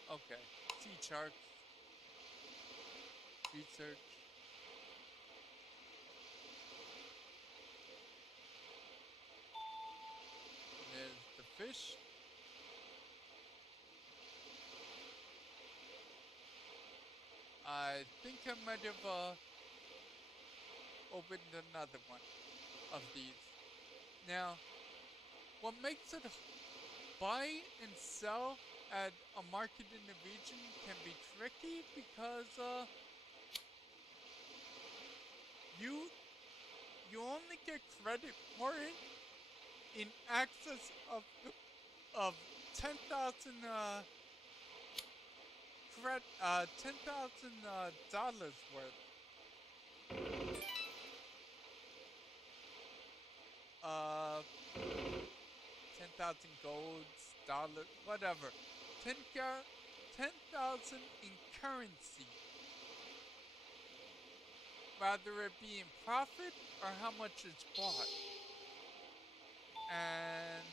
Okay, sea charts, research. There's the fish. I think I might have opened another one of these. Now, what makes it buy and sell at a market in the region can be tricky because you only get credit for it in excess of 10,000 $10,000 worth. 10,000 golds, dollars, whatever. 10,000 in currency. Rather it be in profit or how much it's bought. And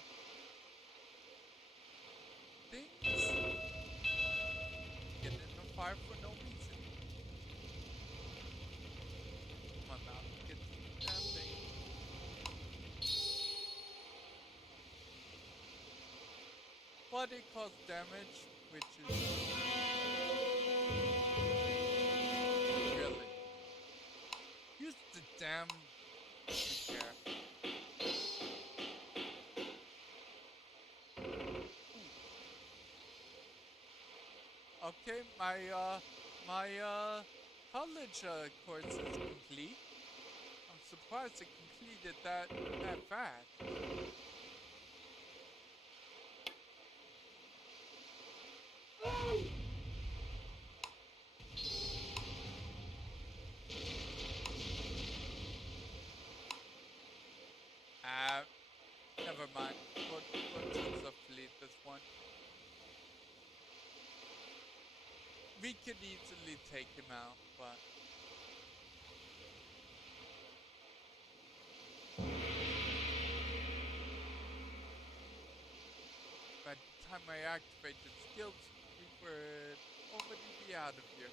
things get in the fire for no reason. My mouth gets damn big. But it causes damage, which is really. Use the damn repair. Okay, my college course is complete. I'm surprised it completed that fast. Never mind. We'll just delete this one. We could easily take him out, but by the time I activated skills, we would already be out of here.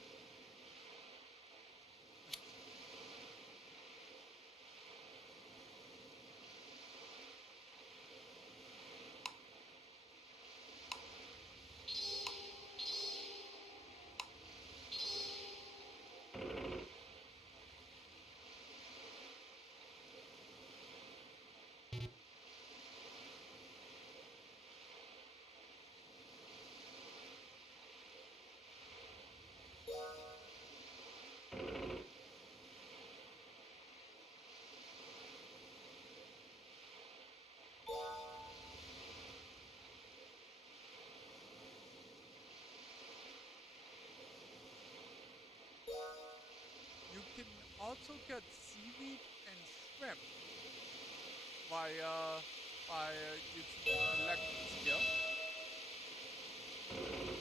also get seaweed and shrimp by using collecting skill.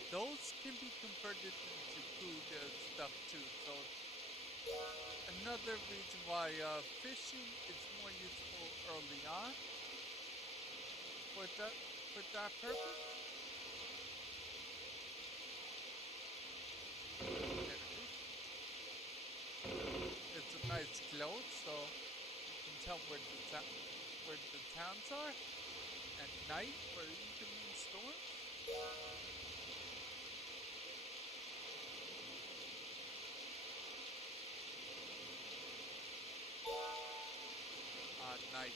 Those can be converted into food stuff too. So another reason why fishing is more useful early on for that purpose. It's a nice glow, so you can tell where the towns are at night or even in storms. Night.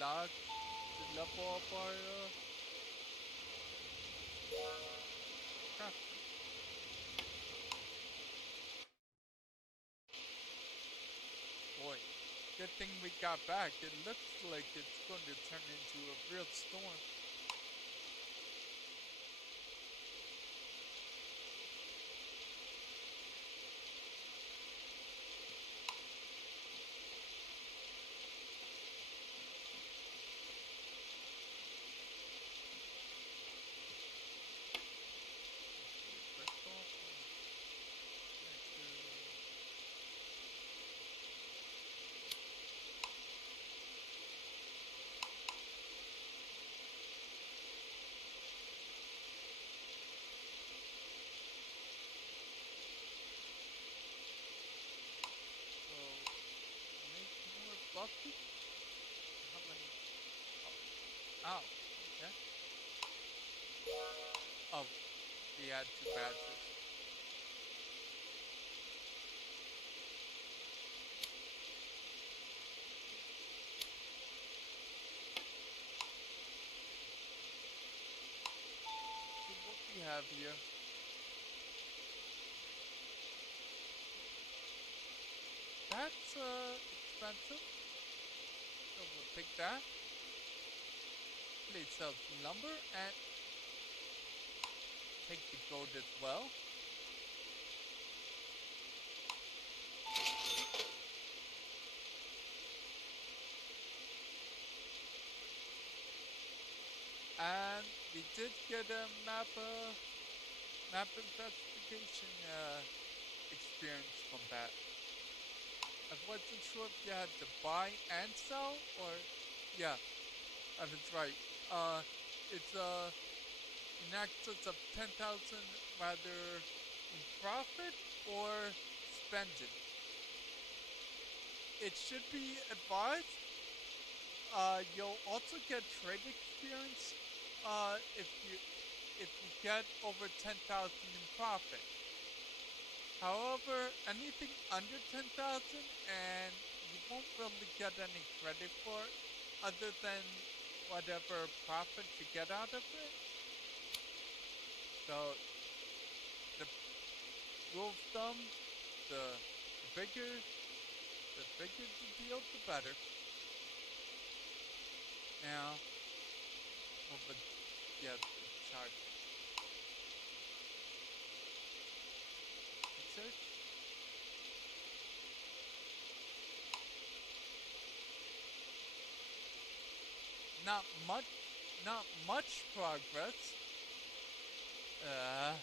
Lag sila po para crafting. Boy, good thing we got back. It looks like it's going to turn into a real storm. Bucket? How many? Oh, okay. Oh, we had two batches. See what we have here. That's expensive. So we'll take that. Please sell some lumber and take the gold as well. And we did get a map investigation experience from that. I wasn't sure if you had to buy and sell or yeah, that is right. It's in excess of 10,000 rather in profit or spending. It should be advised. You'll also get trade experience if you get over 10,000 in profit. However, anything under 10,000 and you won't really get any credit for it other than whatever profit you get out of it. So the rule of thumb, the bigger the deal, the better. Now, well, but yeah, the charge. Research. Not much, not much progress. Uh,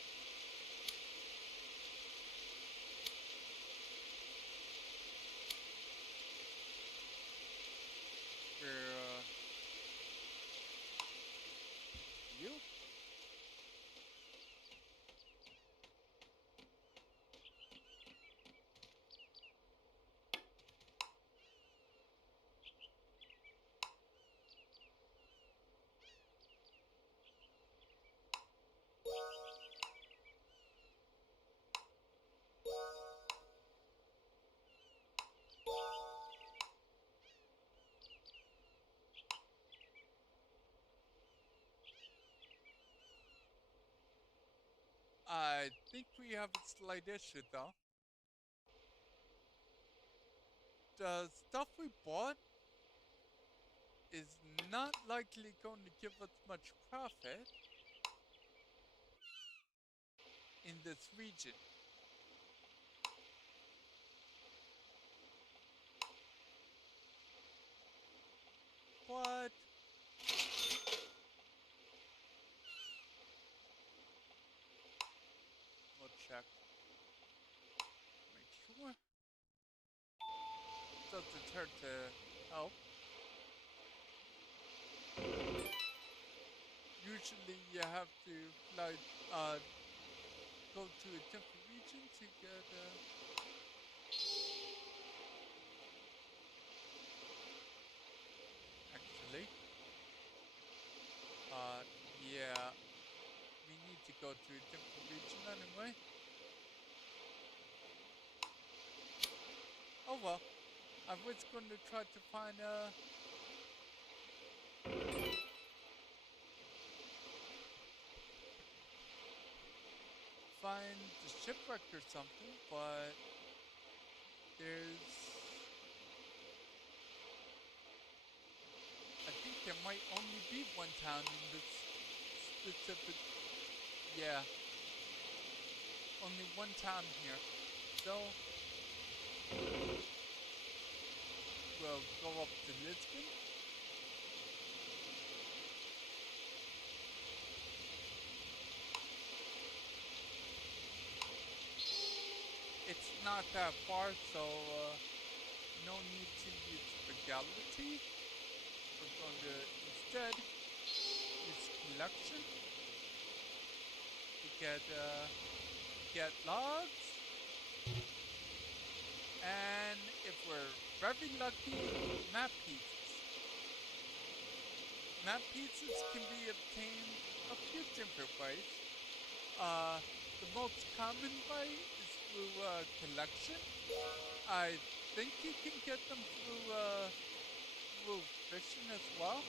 we're you. I think we have a slight issue though. The stuff we bought is not likely going to give us much profit in this region. doesn't hurt to help. Usually you have to fly, go to a different region to get, actually, uh, yeah, we need to go to a different region anyway. Oh well, I was going to try to find the shipwreck or something, but there's, I think there might only be one town in this specific, yeah, only one town here. So we'll go up to Lisbon. It's not that far, so no need to use frugality. We're going to instead use collection to get logs, and if we're very lucky, map pieces. Map pieces can be obtained a few different ways. The most common way is through collection. I think you can get them through fishing as well.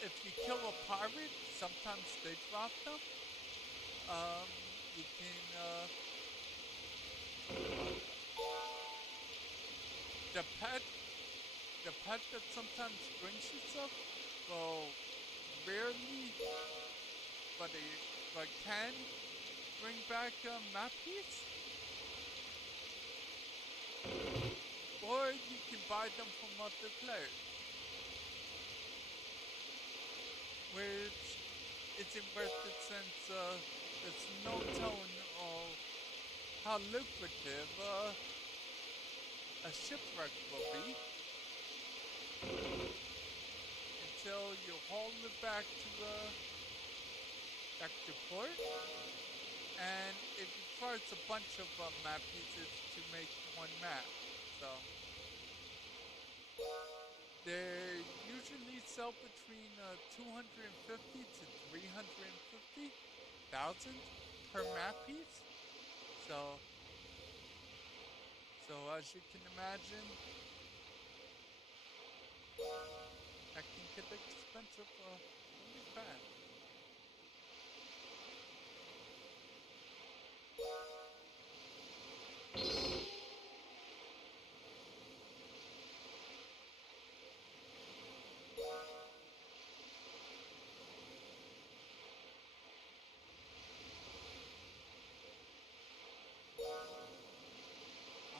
If you kill a pirate, sometimes they drop them. You can the pet that sometimes brings you stuff will rarely, but can bring back a map piece. Or you can buy them from other players, which isn't worth it since there's no telling how lucrative a shipwreck will be until you haul it back to port, and it requires a bunch of map pieces to make one map. So they usually sell between 250 to 350,000 per map piece. So as you can imagine, that can get expensive really fast.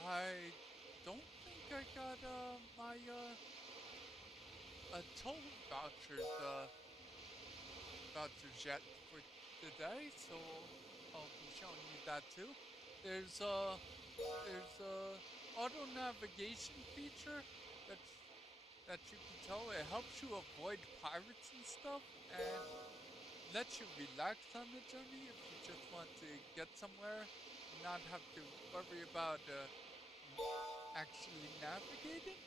I don't think I got my toll vouchers yet for today, so I'll be showing you that too. There's a auto navigation feature that's that you can tell. It helps you avoid pirates and stuff, and lets you relax on the journey if you just want to get somewhere and not have to worry about actually navigating.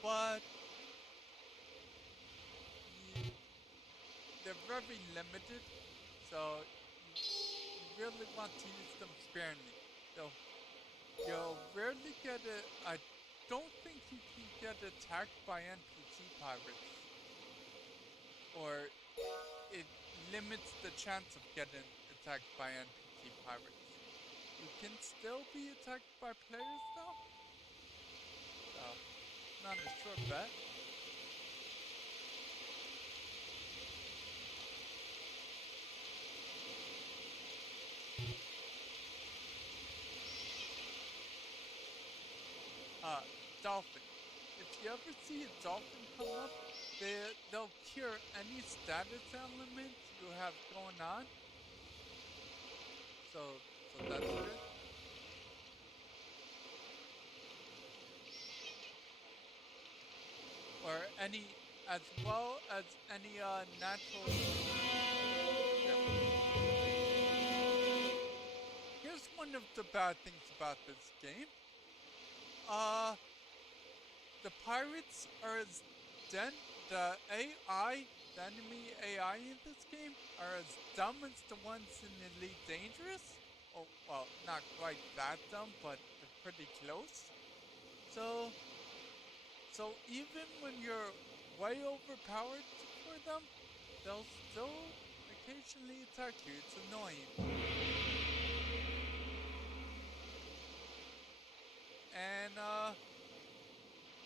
But they're very limited, so you really want to use them sparingly. So you'll rarely get I don't think you can get attacked by NPC pirates, or it limits the chance of getting attacked by NPC pirates. You can still be attacked by players though, so not a sure bet. Dolphin. If you ever see a dolphin come up, they'll cure any status element you have going on. So that's good. any, as well as any natural. Yeah. Here's one of the bad things about this game. Uh, the pirates are as the AI, the enemy AI in this game are as dumb as the ones in Elite Dangerous. Oh, well, not quite that dumb, but they're pretty close. So, even when you're way overpowered for them, they'll still occasionally attack you. It's annoying. And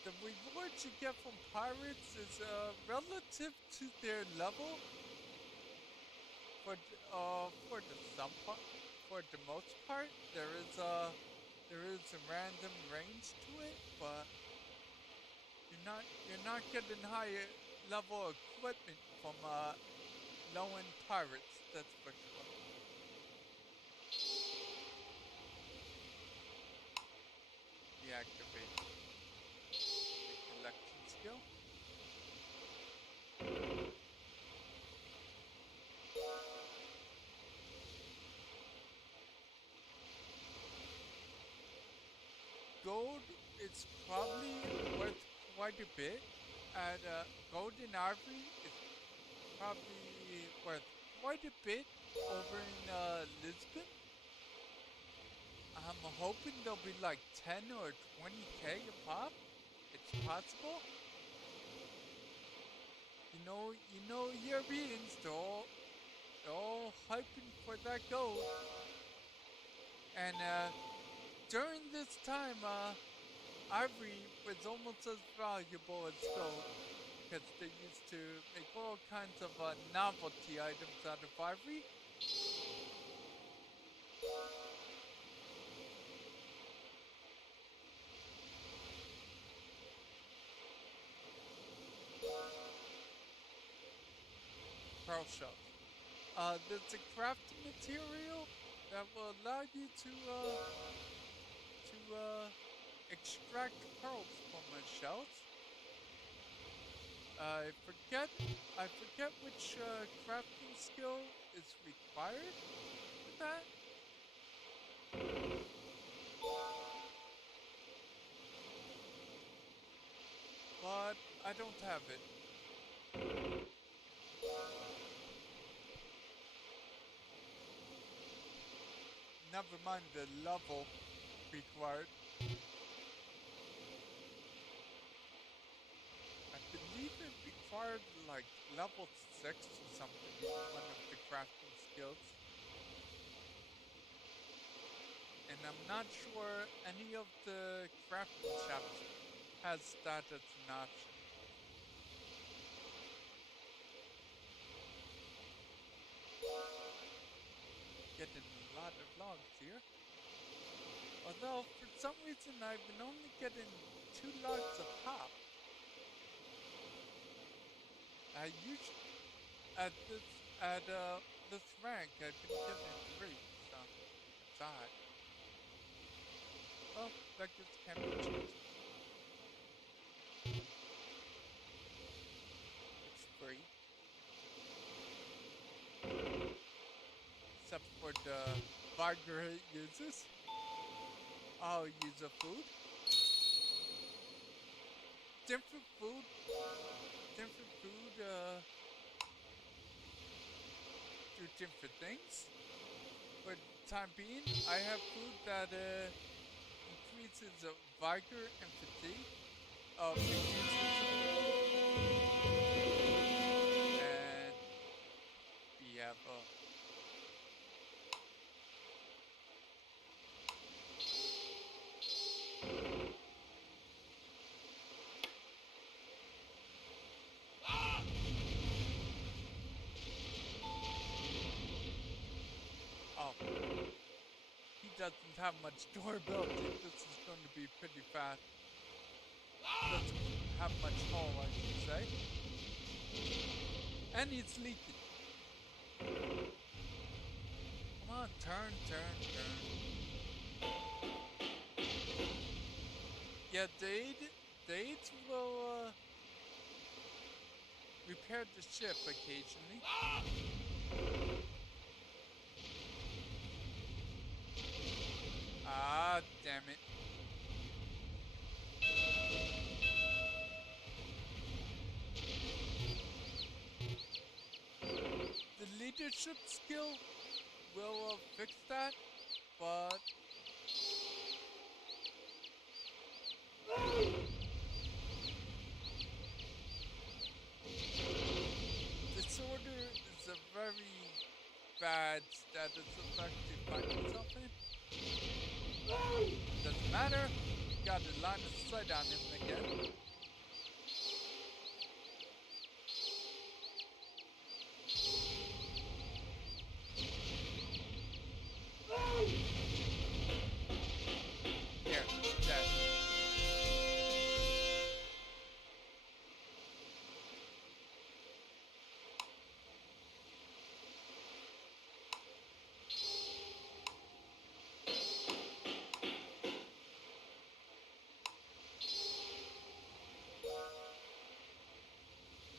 the rewards you get from pirates is relative to their level. For the for the most part, there is a random range to it, but you're not getting higher level equipment from low end pirates. That's for sure. Deactivate the collection skill. Gold is probably worth quite a bit. At gold and ivory is probably worth quite a bit over in Lisbon. I'm hoping they'll be like 10 or 20k a pop. It's possible. You know Europeans, they're all hyping for that gold. And during this time, ivory was almost as valuable as gold because they used to make all kinds of novelty items out of ivory. Pearl shells. There's a crafting material that will allow you to extract pearls from shells. I forget which crafting skill is required for that. But I don't have it. Never mind the level required. I believe it required like level 6 or something in one of the crafting skills. And I'm not sure any of the crafting shops has that as an option. Getting a lot of logs here. Although for some reason I've been only getting 2 logs a pop. I usually at this rank I've been getting 3, so it's odd. Well, beggars can be choosers. It's free. Except for the Viger it uses. I'll use a food. Different food do different things. For the time being, I have food that increases vigor and fatigue. And we have he doesn't have much durability. This is going to be pretty fast. Doesn't have much hull, I should say. And he's leaking. Come on, turn. Yeah, the aids will repair the ship occasionally. Ah, damn it. The leadership skill will fix that, but disorder is a very bad status effect to find yourself in. Doesn't matter. Got a line of sight on him again. Here, dead.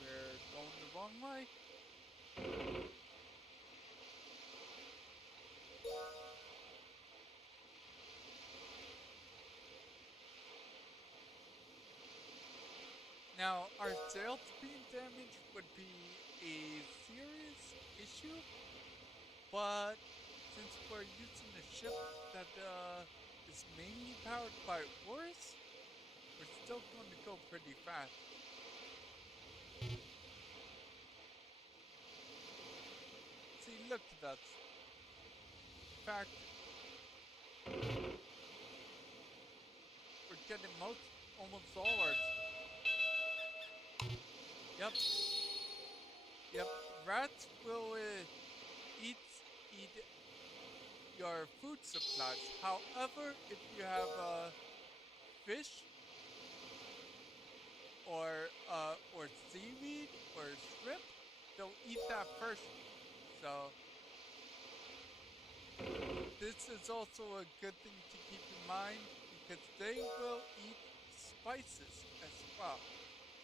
We're going the wrong way. Now, our sail being damaged would be a serious issue, but since we're using a ship that is mainly powered by oars, we're still going to go pretty fast. See, look at us. In fact, we're getting almost all ours. Yep. Yep. Rats will eat your food supplies. However, if you have fish or seaweed or shrimp, they'll eat that first. So this is also a good thing to keep in mind because they will eat spices as well.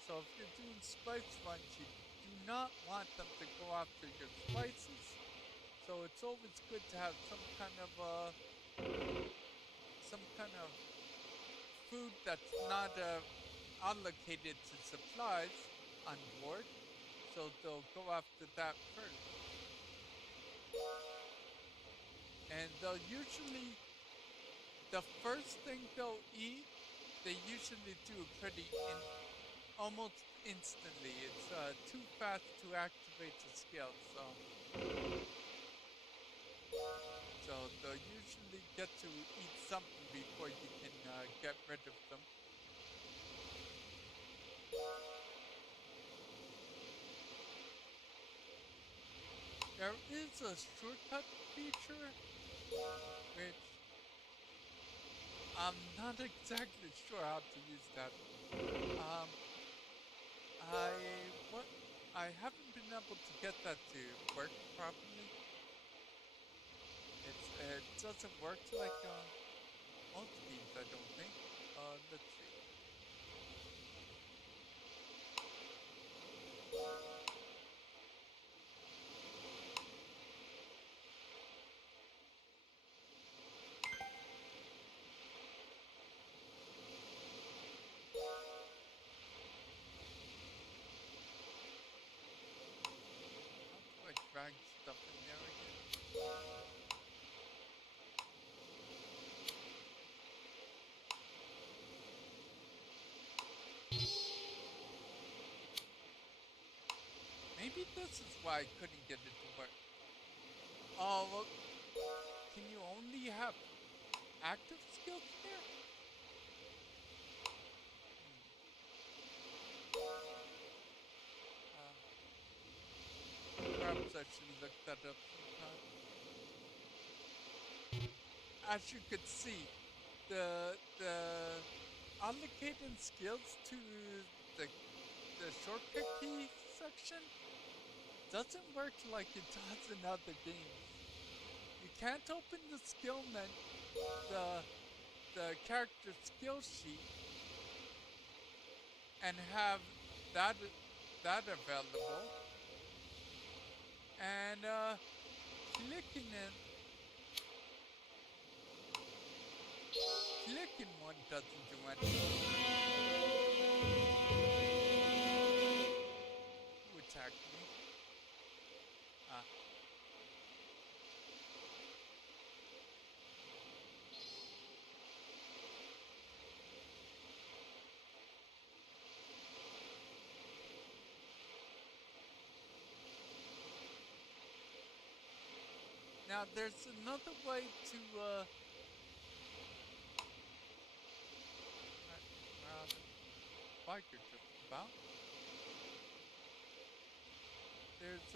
So if you're doing spice runs, you do not want them to go after your spices. So it's always good to have some kind of food that's not allocated to supplies on board. So they'll go after that first. And they'll usually, the first thing they'll eat, they usually do almost instantly. It's too fast to activate the skill, so they'll usually get to eat something before you can get rid of them. There is a shortcut feature, which I'm not exactly sure how to use that. I haven't been able to get that to work properly. It doesn't work like most games, I don't think. Let's see. How do I drag stuff in there again? Maybe this is why I couldn't get it to work. Oh, well, can you only have active skills there? Perhaps I should look that up sometime. As you could see, the allocating skills to the shortcut key section doesn't work like it does in other games. You can't open the skill menu, the character skill sheet, and have that that available. And clicking one doesn't do anything. Who attacked me? Ah. Now there's another way to biker just about. There's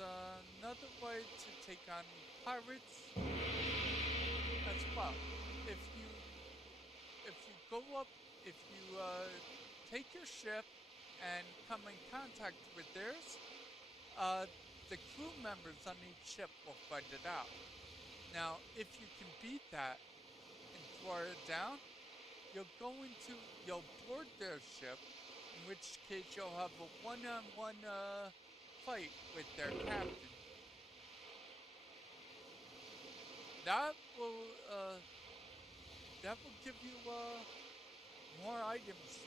another way to take on pirates as well. If you go up, if you take your ship and come in contact with theirs, the crew members on each ship will fight it out. Now, if you can beat that and throw it down, you'll board their ship, in which case you'll have a one-on-one fight with their captain. That will give you more items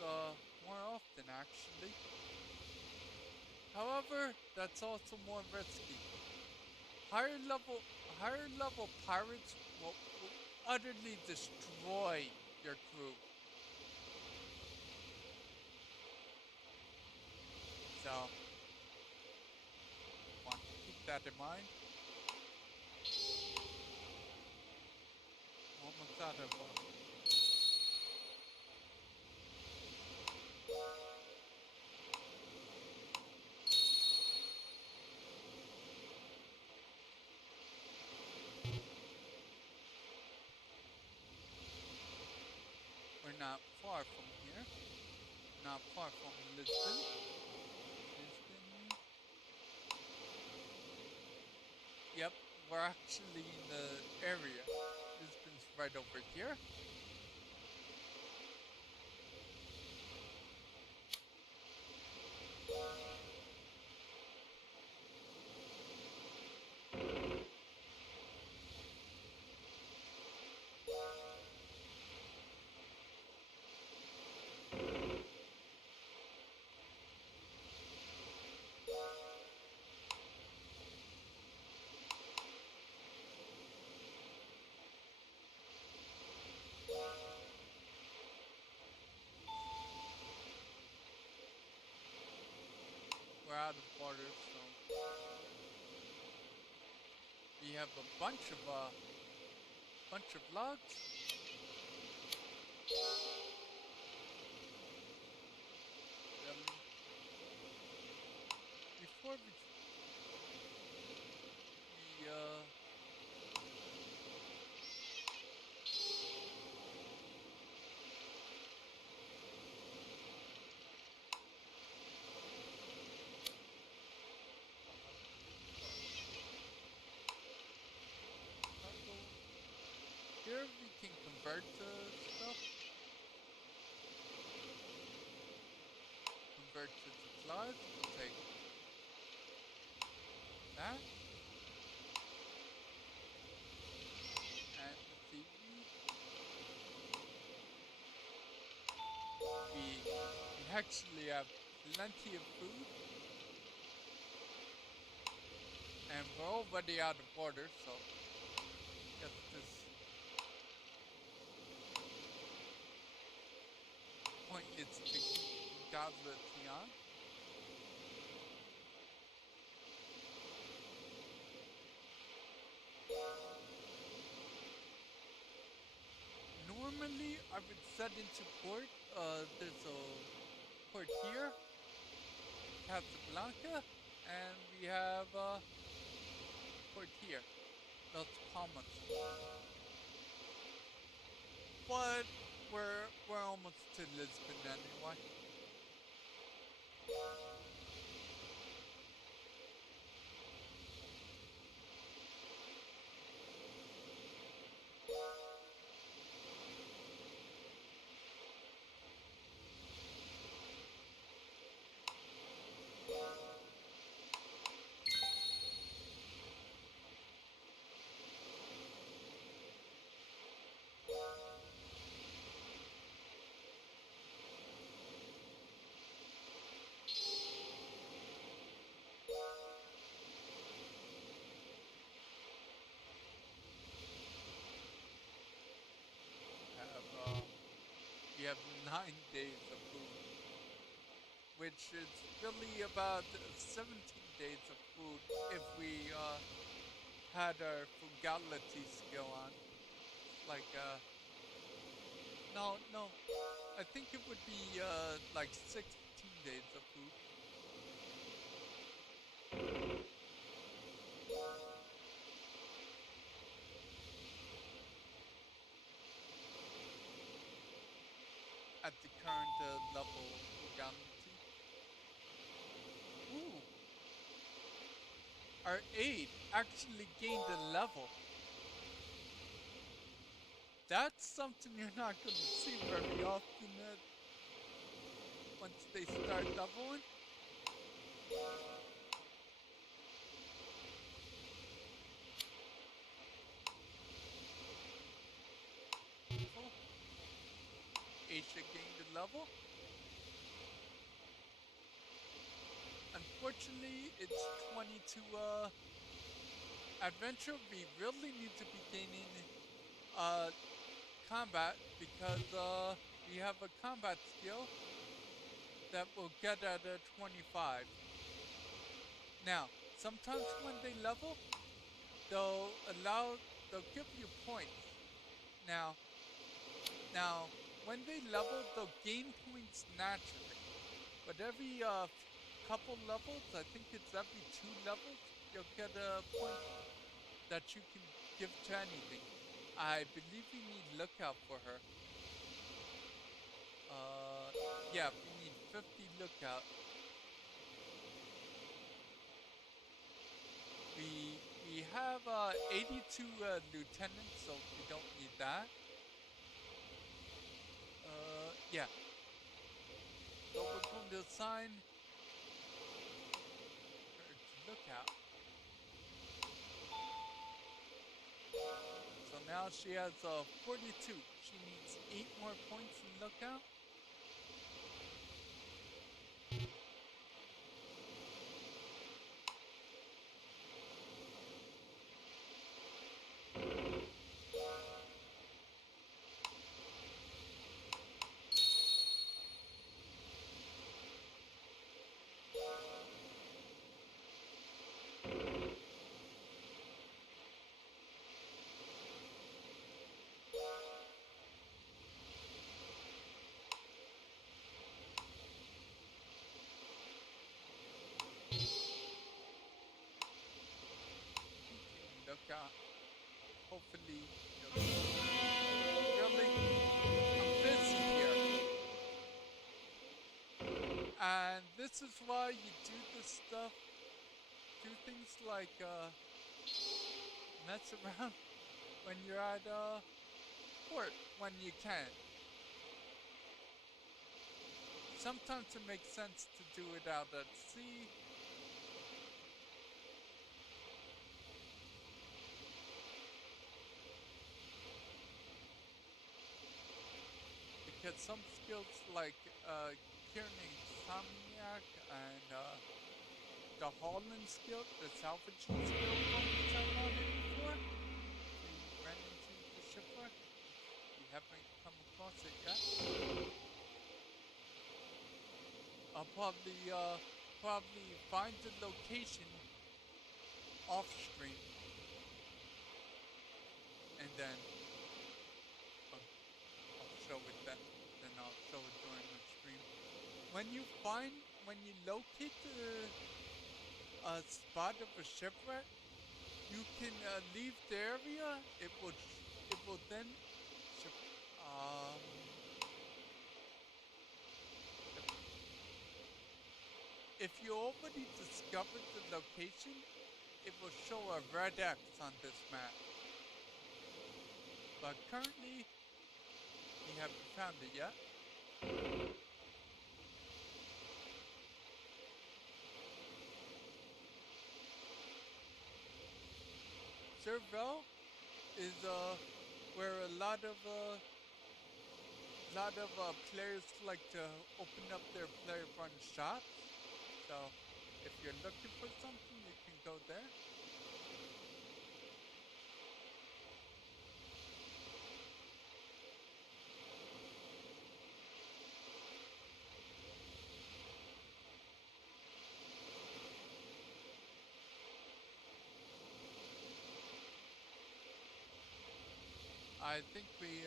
more often, actually. However, that's also more risky. Higher level pirates will utterly destroy your crew. So, want to keep that in mind. Almost out of we're not far from here. Not far from Lisbon. Yep, we're actually in the area. Lisbon's right over here. We're out of water, so we have a bunch of logs. Before we here we can convert stuff. Convert to supplies. We'll take that. And the we actually have plenty of food. And we're already out of water, so get this point is to goblet on. Normally, I would set into port. There's a port here, Casablanca, and we have port here, Las Palmas. But we're almost to Lisbon anyway. we have 9 days of food, which is really about 17 days of food if we had our frugality skill on. Like, no, I think it would be like 16 days of food. At the current level frugality. Ooh, our aid actually gained a level. That's something you're not going to see very often once they start leveling. Oh, Aisha gained a level. Unfortunately, it's 22 adventure. We really need to be gaining uh, combat because we have a combat skill that will get at a 25. Now, sometimes when they level, they'll they'll give you points. Now, now, when they level, they'll gain points naturally. But every couple levels, I think it's every 2 levels, you'll get a point that you can give to anything. I believe we need lookout for her. Yeah, we need 50 lookout. We have 82 lieutenants, so we don't need that. Yeah. So we're going to assign her to lookout. So now she has 42. She needs 8 more points in lookout. Lookout. Hopefully, really, I'm busy here. And this is why you do this stuff. Do things like mess around when you're at port when you can. Sometimes it makes sense to do it out at sea. Because some skills like Kiernan Somniac and the Holland skill, the salvaging skill, which I wanted before, you ran into the shipwreck. You haven't come across it yet. I'll probably find the location off stream, and then I'll show it then. Then I'll show it during the stream. When you locate the spot of a shipwreck, you can leave the area. It will then ship, um, if you already discovered the location, it will show a red X on this map. But currently, we haven't found it yet. Cervelle is where a lot of players like to open up their player-run shops. So if you're looking for something, you can go there. I think we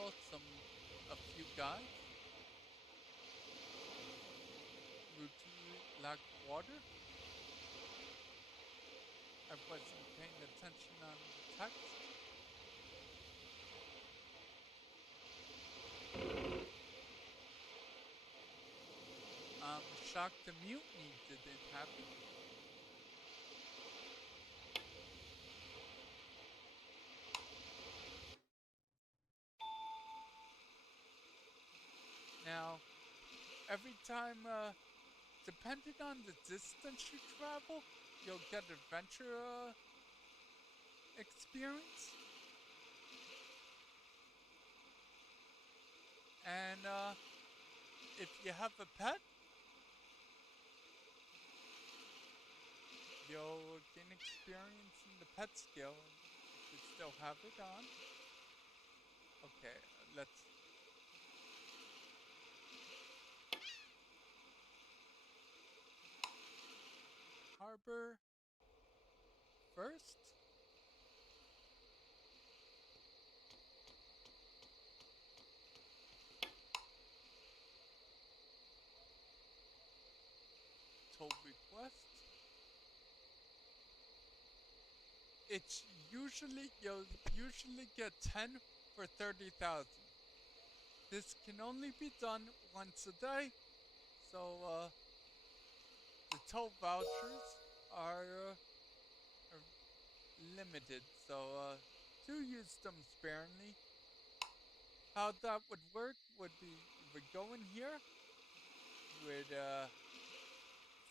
lost a few guys. Routinely lacked water. I wasn't paying attention on the text. I'm shocked the mutiny didn't happen. Now, every time, depending on the distance you travel, you'll get adventure experience. And if you have a pet, you'll gain experience in the pet skill and you could still have it on. Okay, let's see. Harbor first. Toll request. It's usually, you'll usually get 10 for 30,000. This can only be done once a day, so the toll vouchers are limited, so do use them sparingly. How that would work would be you would go in here, you would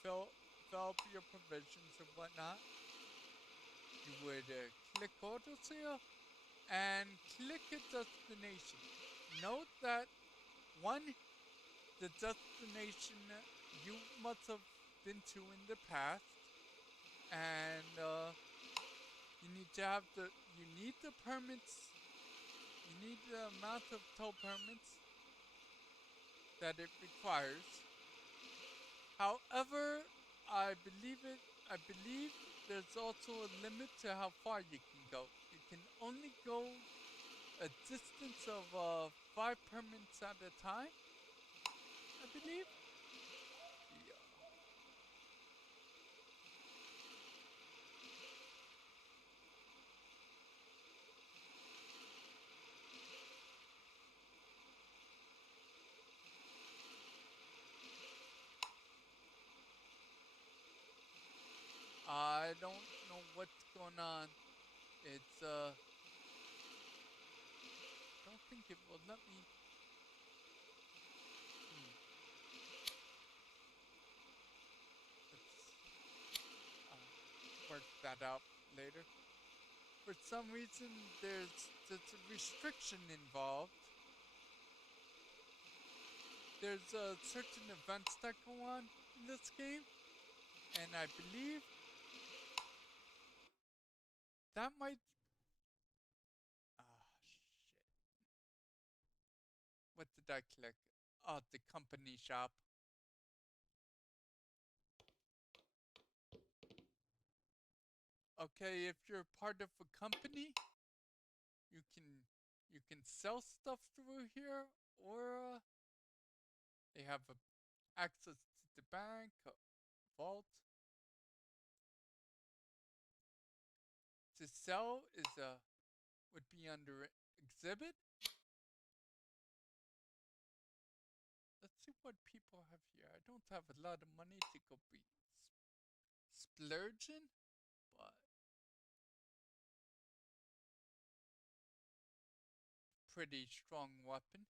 fill up your provisions and whatnot. You would click auto sale and click a destination. Note that one, the destination you must have been to in the past, and you need the permits. You need the amount of toll permits that it requires. However, I believe there's also a limit to how far you can go. You can only go a distance of 5 permits at a time, I believe. Yeah. I don't know what's going on. It's don't think it will let me. Let's work that out later. For some reason, there's a restriction involved. There's certain events that go on in this game, and I believe that might. Shit. What did I click? Oh, the company shop. Okay, if you're part of a company, you can sell stuff through here, or they have access to the bank, vault. To sell would be under exhibit. Let's see what people have here. I don't have a lot of money to go be splurging, but pretty strong weapon.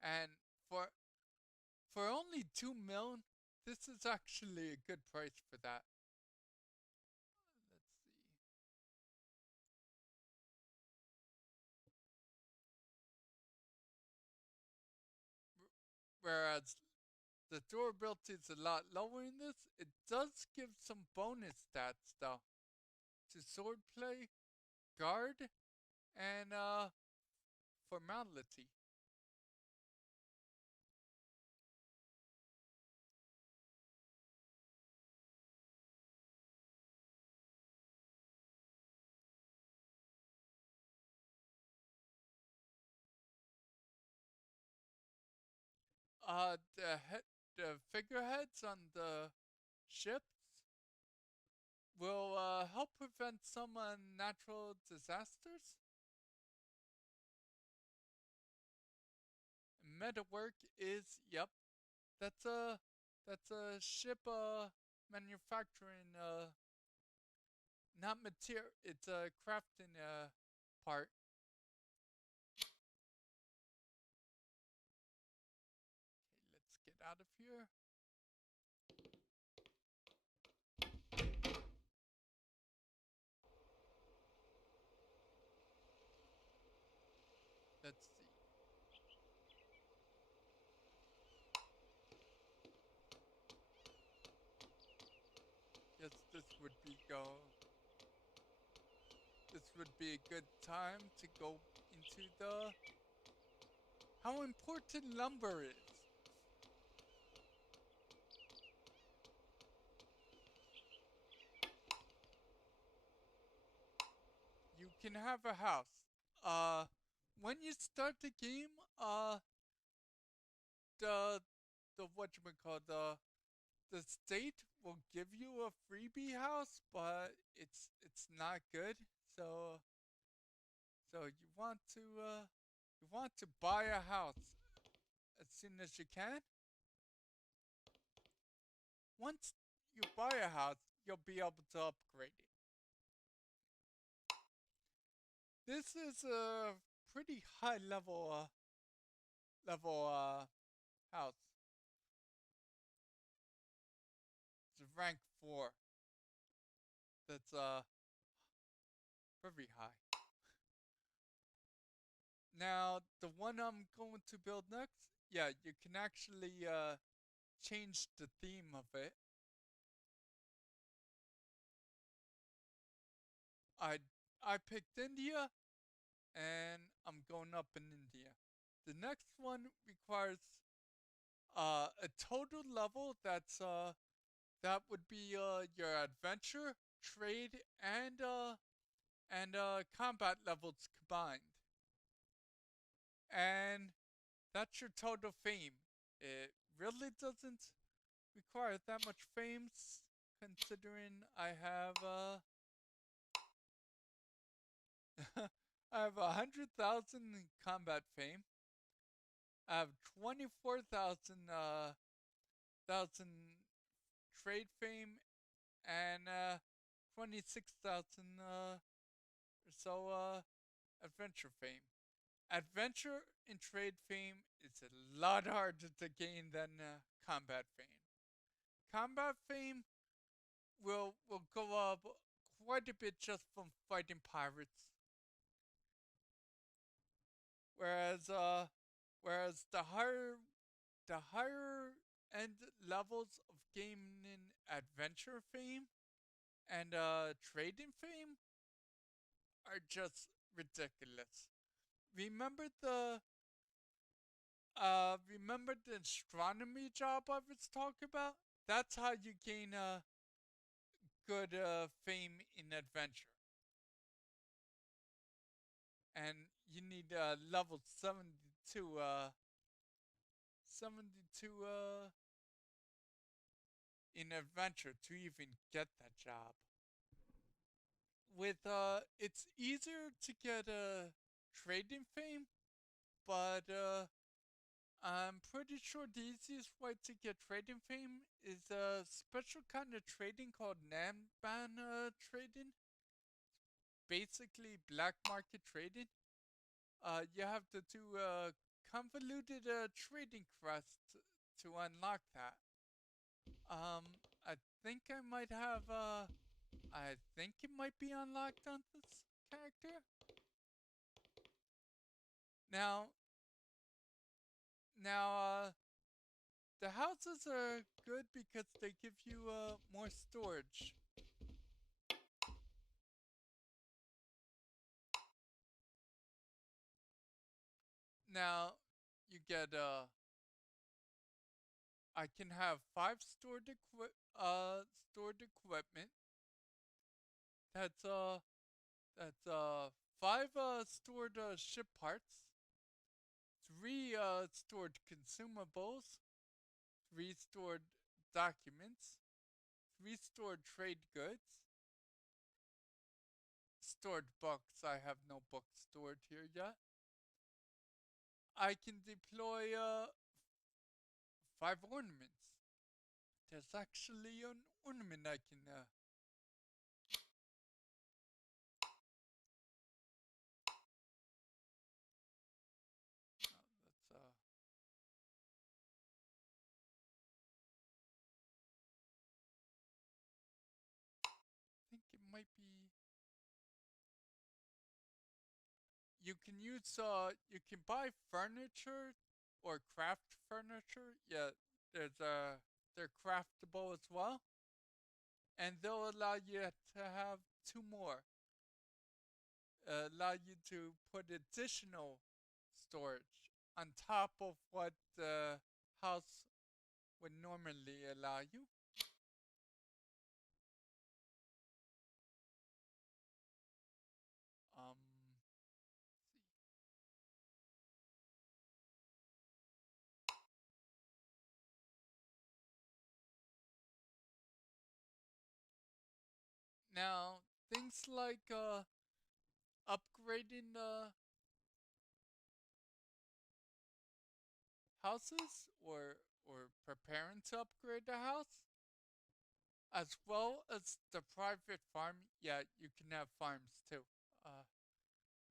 And for for only 2 mil, this is actually a good price for that. Let's see. Whereas the durability is a lot lower in this, it does give some bonus stats though. To swordplay, guard, and formality. the figureheads on the ships will help prevent some natural disasters. Metawork is, yep, that's a ship manufacturing not material, it's a crafting part. Okay, let's get out of here. Let's see. Yes, this would be a good time to go into the how important lumber is. You can have a house. Uh, when you start the game, the what you call the state will give you a freebie house, but it's not good. So you want to buy a house as soon as you can. Once you buy a house, you'll be able to upgrade it. This is a pretty high level house. It's rank 4. That's very high. Now the one I'm going to build next, yeah, you can actually change the theme of it. I I picked India, and I'm going up in India. The next one requires a total level that would be your adventure, trade, and combat levels combined. And that's your total fame. It really doesn't require that much fame, considering I have I have 100,000 in combat fame. I have 24,000 thousand trade fame and 26,000 or so adventure fame. Adventure and trade fame is a lot harder to gain than combat fame. Combat fame will go up quite a bit just from fighting pirates, whereas the higher end levels of gaining adventure fame and trading fame are just ridiculous. Remember the remember the astronomy job I was talking about? That's how you gain good fame in adventure. And you need level 72 72 in adventure to even get that job. With it's easier to get trading fame, but I'm pretty sure the easiest way to get trading fame is a special kind of trading called Namban trading. Basically, black market trading. You have to do a convoluted trading quest to unlock that. I think I might have. I think it might be unlocked on this character. Now, now, the houses are good because they give you more storage. Now, you get I can have 5 stored equipment. That's that's 5 stored ship parts, 3 stored consumables, 3 stored documents, 3 stored trade goods, stored books. I have no books stored here yet. I can deploy 5 ornaments. There's actually an ornament I can let's I think it might be. You can use you can buy furniture or craft furniture. Yeah, there's they're craftable as well, and they'll allow you to have 2 more. Allow you to put additional storage on top of what the house would normally allow you. Um, Now, things like upgrading houses or preparing to upgrade the house, as well as the private farm. Yeah, you can have farms too. Uh,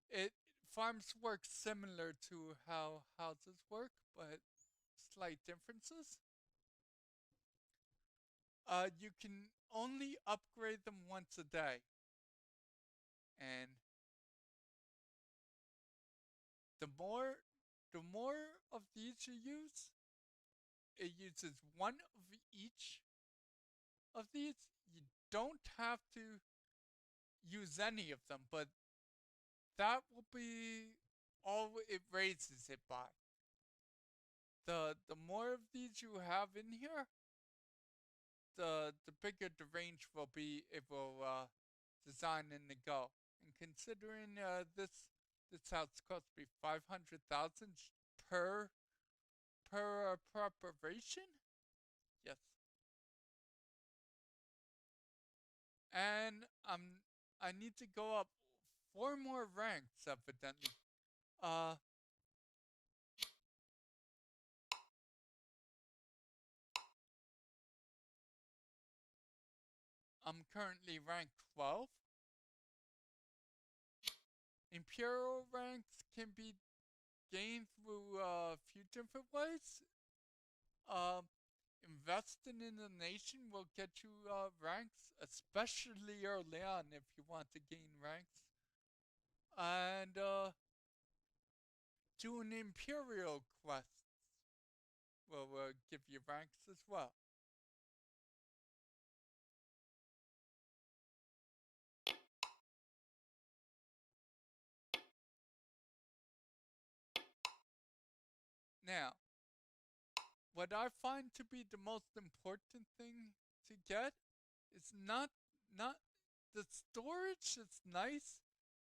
it farms work similar to how houses work, but slight differences. You can only upgrade them once a day, and the more the more of these you use, it uses one of each of these. You don't have to use any of them, but that will be all it raises it by. The more of these you have in here, the bigger the range will be. It will design in the go. And considering this house cost me 500,000 per preparation, yes. And I need to go up 4 more ranks evidently. Uh, I'm currently rank 12. Imperial ranks can be gained through a few different ways. Um, Investing in the nation will get you ranks, especially early on if you want to gain ranks. And doing imperial quests will give you ranks as well. Now, what I find to be the most important thing to get is not the storage is nice,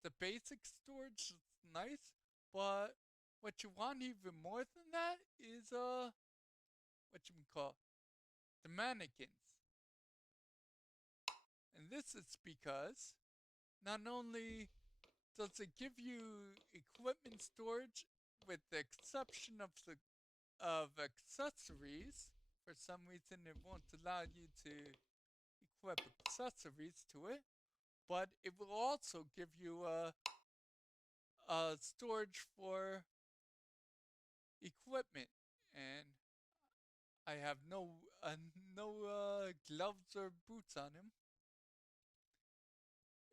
the basic storage is nice, but what you want even more than that is what you call the mannequins. And this is because not only does it give you equipment storage with the exception of accessories, for some reason it won't allow you to equip accessories to it, but it will also give you a storage for equipment. And I have no gloves or boots on him.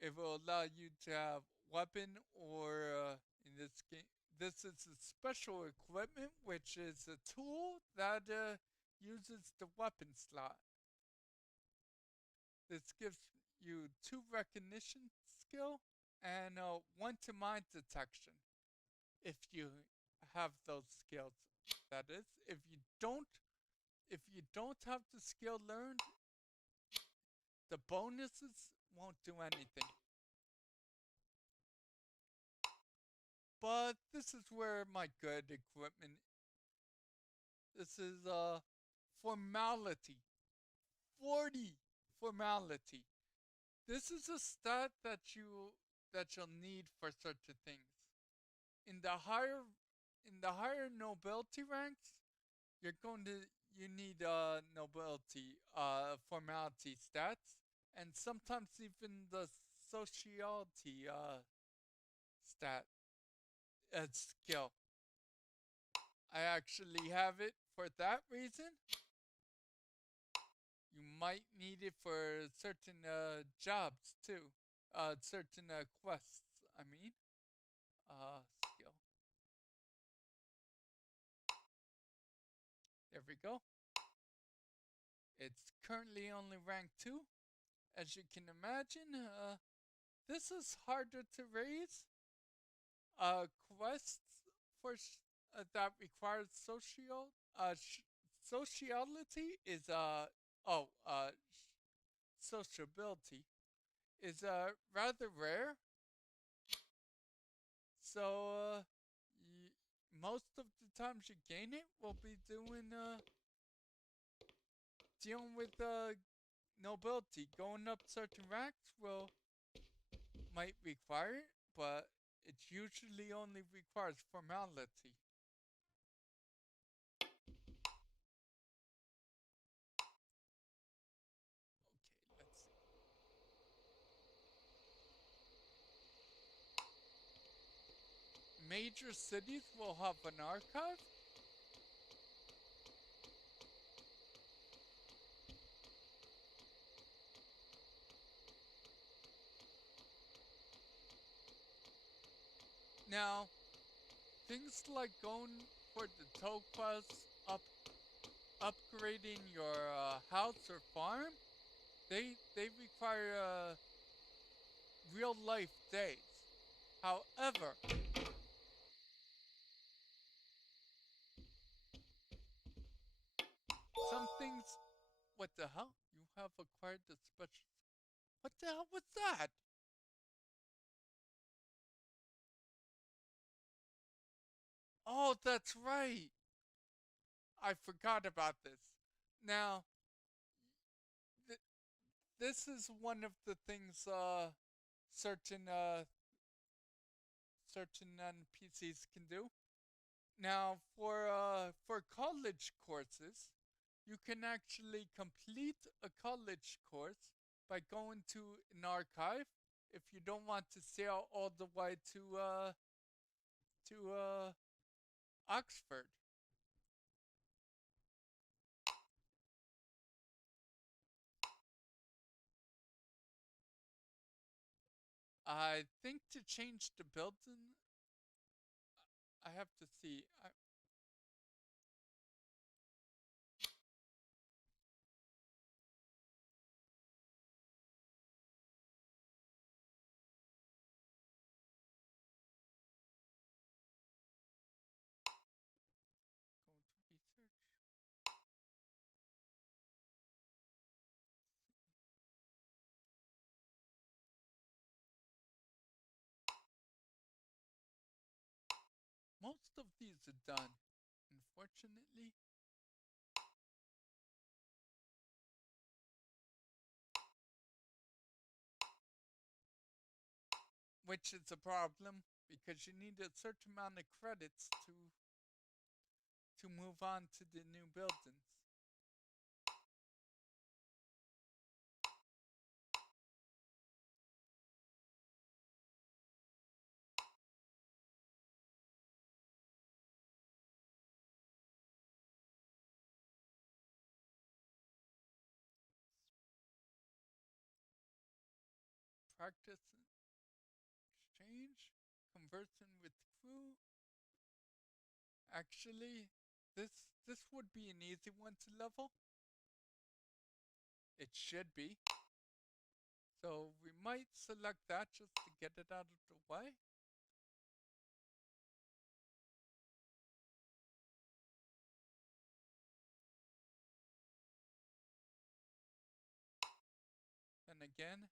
It will allow you to have weapon or in this game, this is a special equipment, which is a tool that uses the weapon slot. This gives you 2 recognition skill and 1 to mind detection. If you have those skills, that is. If you don't have the skill learned, the bonuses won't do anything. but this is where my good equipment. This is formality. 40 formality. This is a stat that you'll need for certain things. In the higher in the higher nobility ranks, you need nobility formality stats, and sometimes even the sociality stat skill. I actually have it for that reason. You might need it for certain jobs too, certain quests. I mean, skill. There we go. It's currently only rank 2. As you can imagine, this is harder to raise. Quests for that requires sociality is oh sociability is rather rare. So most of the times you gain it will be doing dealing with nobility. Going up certain ranks will might require it, but it usually only requires formality. Okay, let's see. Major cities will have an archive. Now, things like going for the tow quests, upgrading your house or farm, they require real life days. However, some things. What the hell? You have acquired the special. What the hell was that? Oh, that's right. I forgot about this. Now, th- this is one of the things certain certain NPCs can do. Now, for college courses, you can actually complete a college course by going to an archive if you don't want to sail all the way to Oxford. I think to change the building, I have to see. Go to research. Most of these are done, unfortunately. Which is a problem because you need a certain amount of credits to move on to the new buildings. Practice exchange, conversing with crew. Actually, this would be an easy one to level. It should be. So we might select that just to get it out of the way. And again,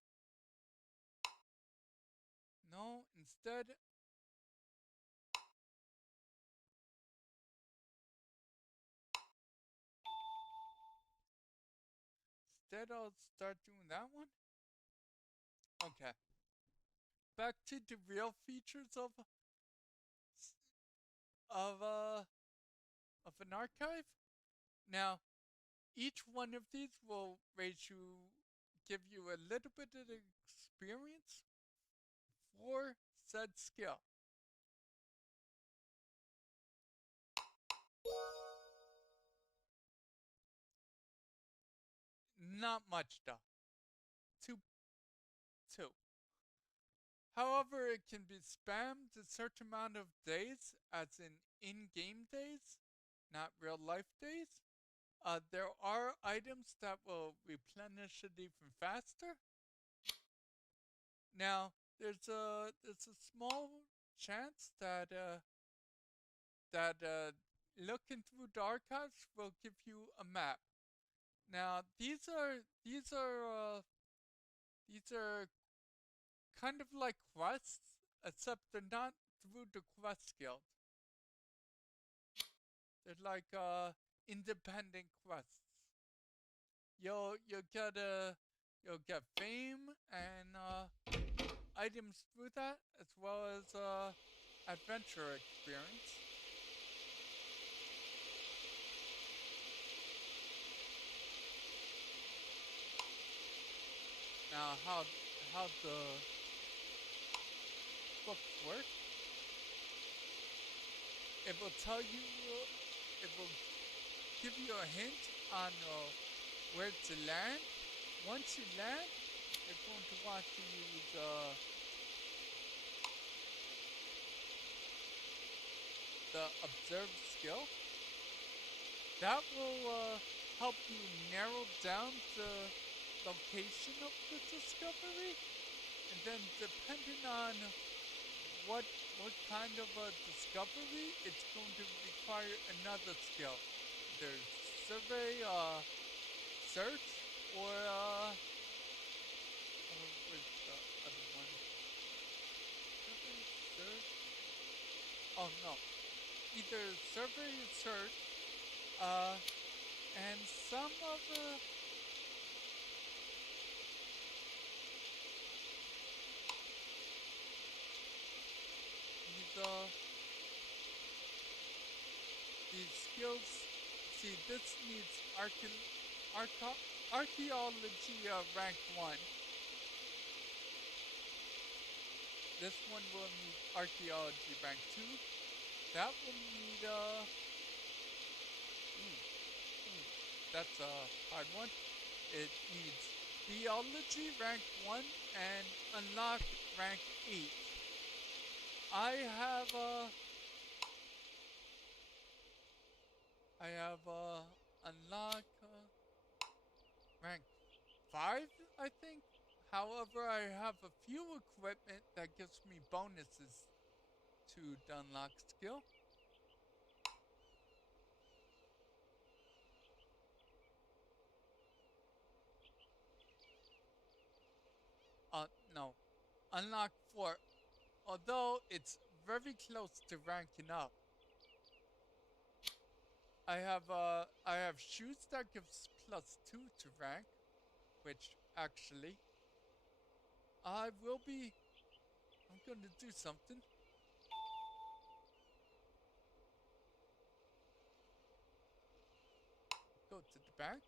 no, instead instead I'll start doing that one. Okay. Back to the real features of uh of an archive. Now, each one of these will give you a little bit of experience for said skill. Not much though. Two, two. However, it can be spammed a certain amount of days, as in game days, not real life days. There are items that will replenish it even faster. Now, there's a small chance that looking through the archives will give you a map. Now, these are kind of like quests, except they're not through the quest guild. They're like independent quests. You'll get fame and items through that, as well as adventure experience. Now, how the books work? It will tell you. It will give you a hint on where to land. Once you land, you're going to want to use the observe skill. That will help you narrow down the location of the discovery, and then depending on what kind of a discovery, it's going to require another skill. There's survey, search, or where's the other one? Survey, search. Oh no, either survey or search, and some of these skills. See, this needs archaeology rank 1. This one will need archaeology rank 2. That will need that's a hard one. It needs theology rank 1 and unlock rank 8. I have unlock rank 5, I think. However, I have a few equipment that gives me bonuses to the unlock skill. No. Unlock 4. Although it's very close to ranking up. I have shoes that gives +2 to rank, which actually I'm gonna do something. Go to the bank.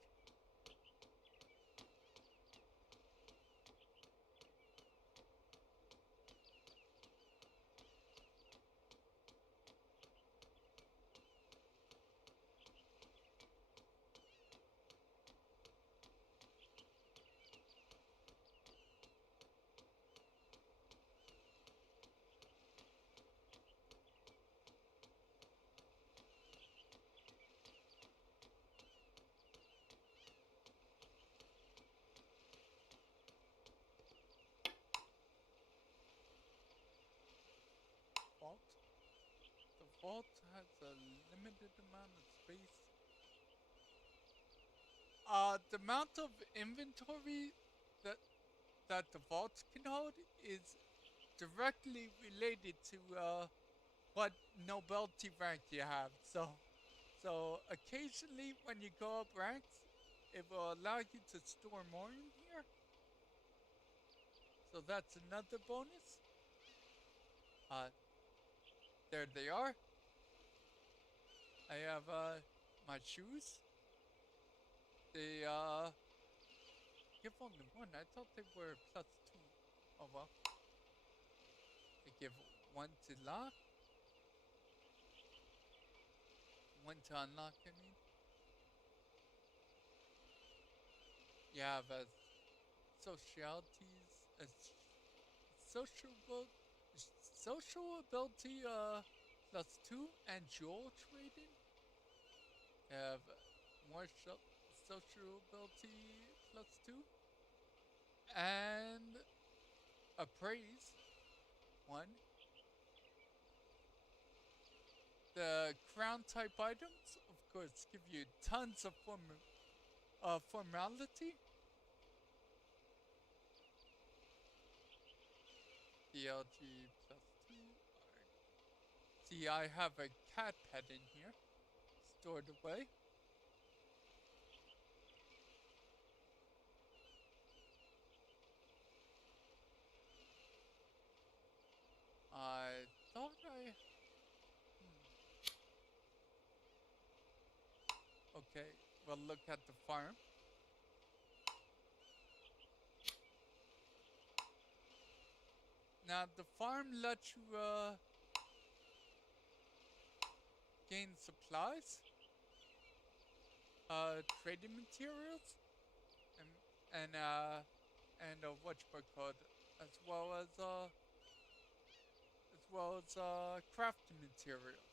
Vault. The vault has a limited amount of space. The amount of inventory that the vault can hold is directly related to what nobility rank you have. So occasionally when you go up ranks, it will allow you to store more in here. So that's another bonus. Uh, there they are. I have my shoes. They give only one. I thought they were plus two. Oh well. They give one to lock, one to unlock. I mean, you have socialities, sociable, social ability plus two, and jewel trading. You have more social ability plus two, and appraise one. The crown type items, of course, give you tons of formality. DLG plus two. See, I have a cat pet in here, stored away. I thought I. Okay, well, look at the farm. Now, the farm lets you gain supplies, trading materials, and and uh, and whatchamacallit, as well as crafting materials.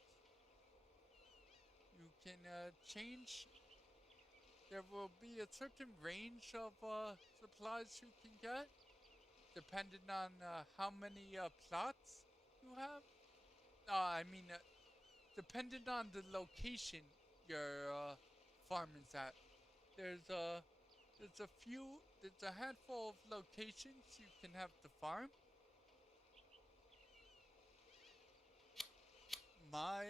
You can change. There will be a certain range of supplies you can get, depending on how many plots you have. I mean, depending on the location your farm is at. There's a there's a handful of locations you can have the farm. My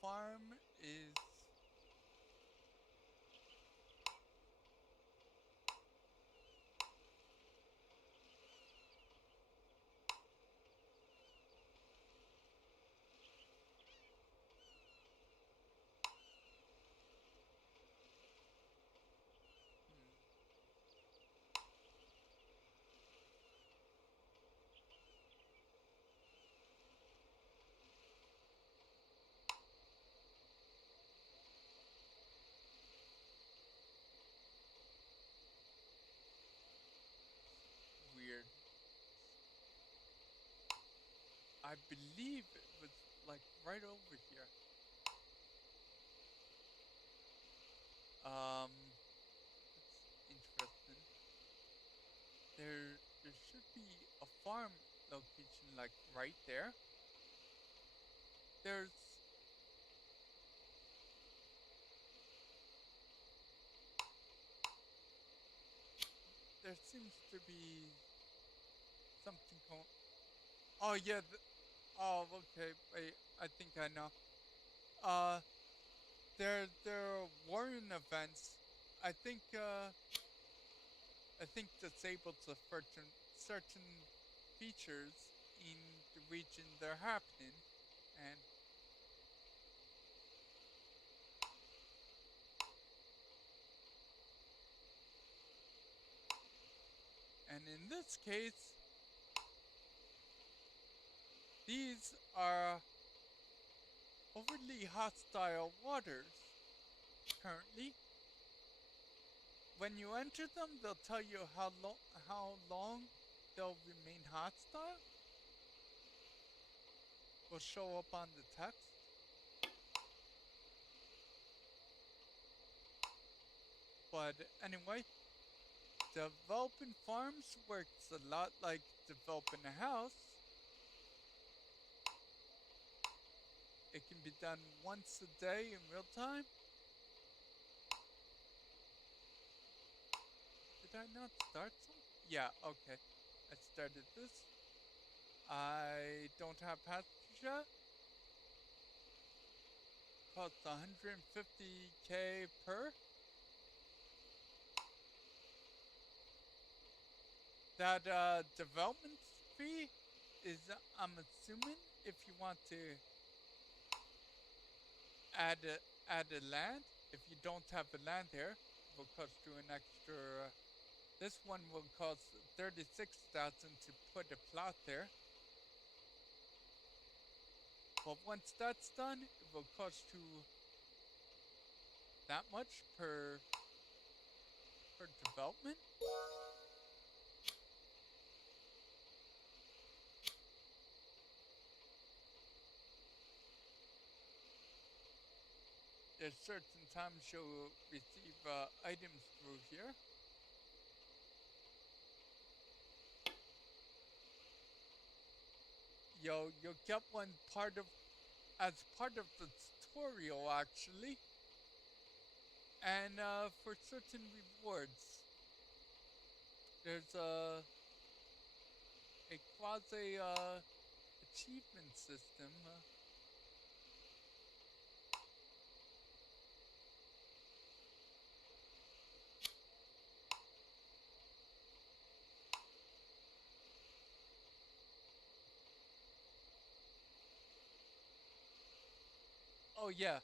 farm is weird. I believe it was like right over here. It's interesting. There should be a farm location like right there. There's there seems to be something going. Oh yeah. Oh okay. Wait. I think I know. Uh, there are warring events. I think uh, I think disabled to certain features in the region they're happening, and in this case, these are overly hostile waters currently. When you enter them, they'll tell you how long they'll remain hostile. Will show up on the text. But anyway, developing farms works a lot like developing a house. It can be done once a day in real time. Did I not start something? Yeah, okay. I started this. I don't have passengers yet. Costs 150k per. That development fee is, I'm assuming, if you want to add a land. If you don't have a land there, it will cost you an extra. This one will cost 36,000 to put a plot there. But once that's done, it will cost you that much per development. There's certain times you'll receive items through here. You'll get one as part of the tutorial actually, and for certain rewards. There's a quasi achievement system. Oh yeah,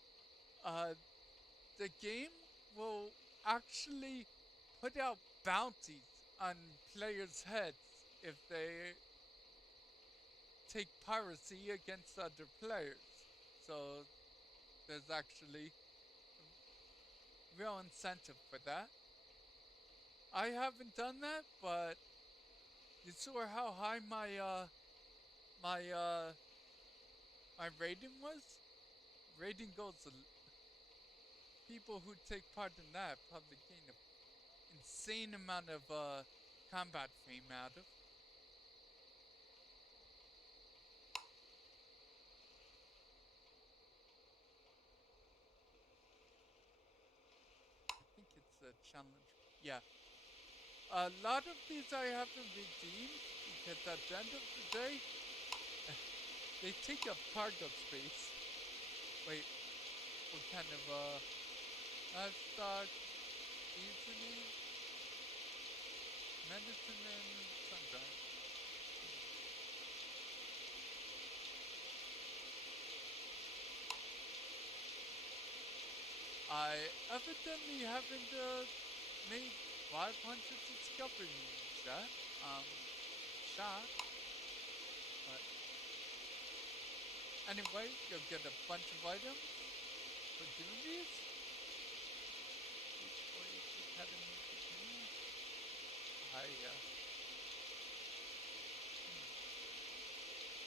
uh, the game will actually put out bounties on players' heads if they take piracy against other players. So there's actually real incentive for that. I haven't done that, but you saw how high my my rating was. Rating goes. People who take part in that probably gain an insane amount of combat fame out of. I think it's a challenge. Yeah, a lot of these I haven't redeemed because at the end of the day, they take up cargo space. Wait, what kind of livestock, seasoning, medicine, and sun-dried? I evidently haven't made 500 discoveries yet. Shocked. But anyway, you'll get a bunch of items for doing these.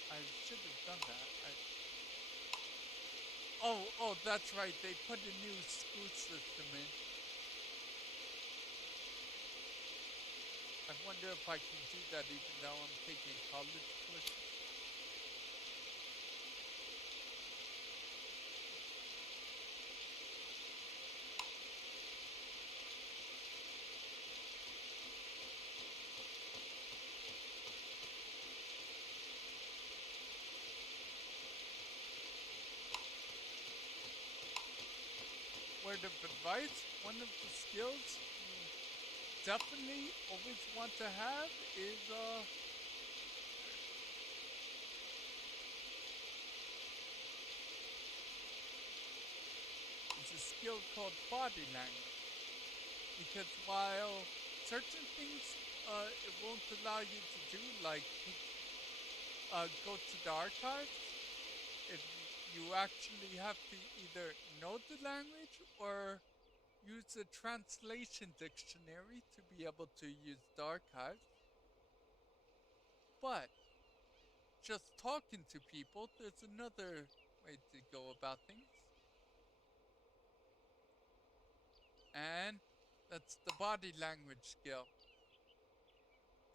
I should have done that. Oh, that's right. They put a new school system in. I wonder if I can do that even though I'm taking college courses. Word of advice, one of the skills you definitely always want to have is a skill called body language. Because while certain things it won't allow you to do, like go to the archives, if you actually have to either know the language or use a translation dictionary to be able to use the archives. But just talking to people, there's another way to go about things. And that's the body language skill.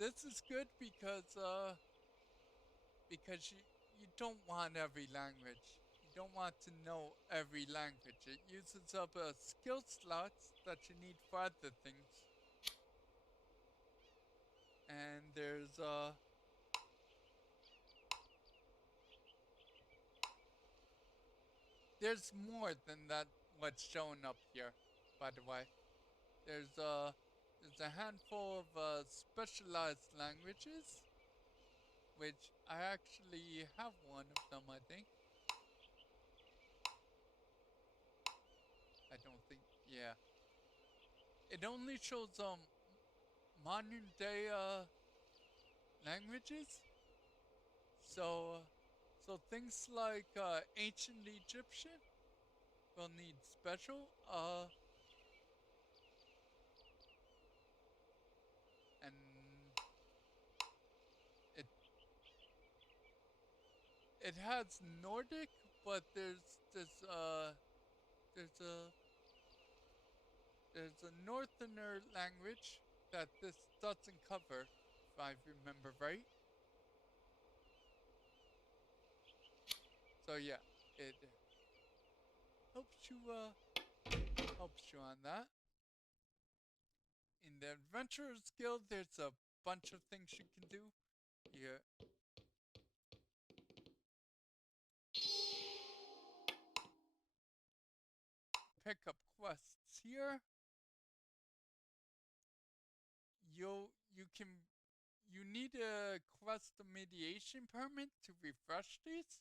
This is good because you don't want every language. You don't want to know every language. It uses up skill slots that you need for other things. And there's more than that what's shown up here, by the way. There's There's a handful of specialized languages, which I actually have one of them, I think. I don't think, yeah. It only shows modern day languages. So so things like ancient Egyptian will need special and it it has Nordic, but there's a there's a northerner language that this doesn't cover, if I remember right. So yeah, it helps you helps you on that. In the Adventurer's Guild, there's a bunch of things you can do. You pick up quests here. You can you need a quest mediation permit to refresh these.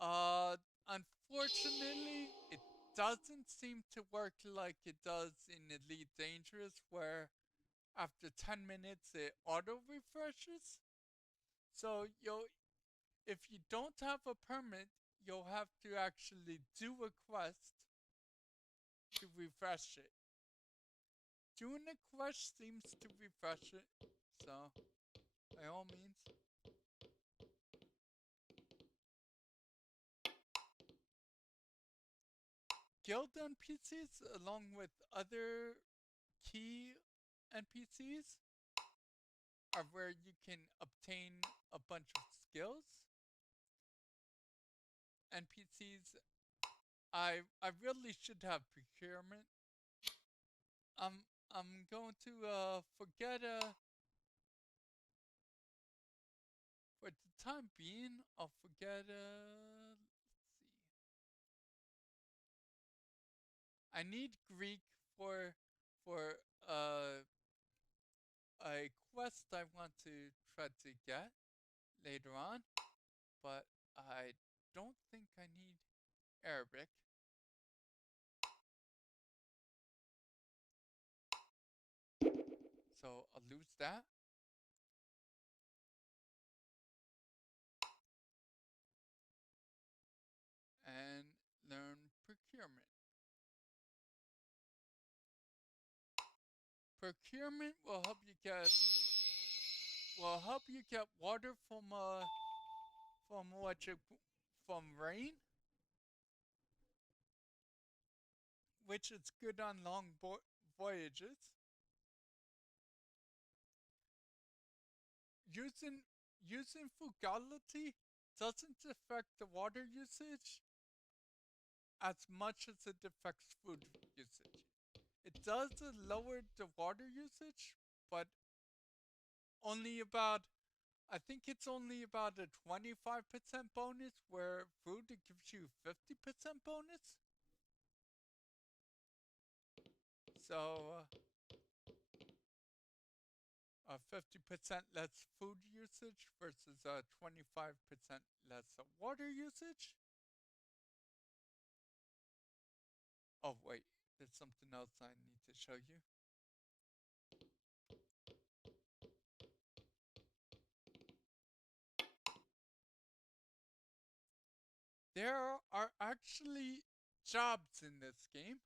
Uh, Unfortunately, it doesn't seem to work like it does in Elite Dangerous, where after 10 minutes it auto refreshes. So if you don't have a permit, you'll have to actually do a quest to refresh it. Doing a quest seems to refresh it, so by all means. Guild NPCs, along with other key NPCs, are where you can obtain a bunch of skills. NPCs, I really should have procurement. I'm going to forget for the time being. I'll forget let's see. I need Greek for for uh a quest I want to try to get later on, but I don't think I need Arabic. So I'll lose that. And learn procurement. Procurement will help you get water from what you from rain, which is good on long voyages. Using using frugality doesn't affect the water usage as much as it affects food usage. It does lower the water usage, but only about I think it's only about a 25% bonus, where food it gives you 50% bonus. So 50% less food usage versus 25% less water usage. Oh wait, there's something else I need to show you. There are actually jobs in this game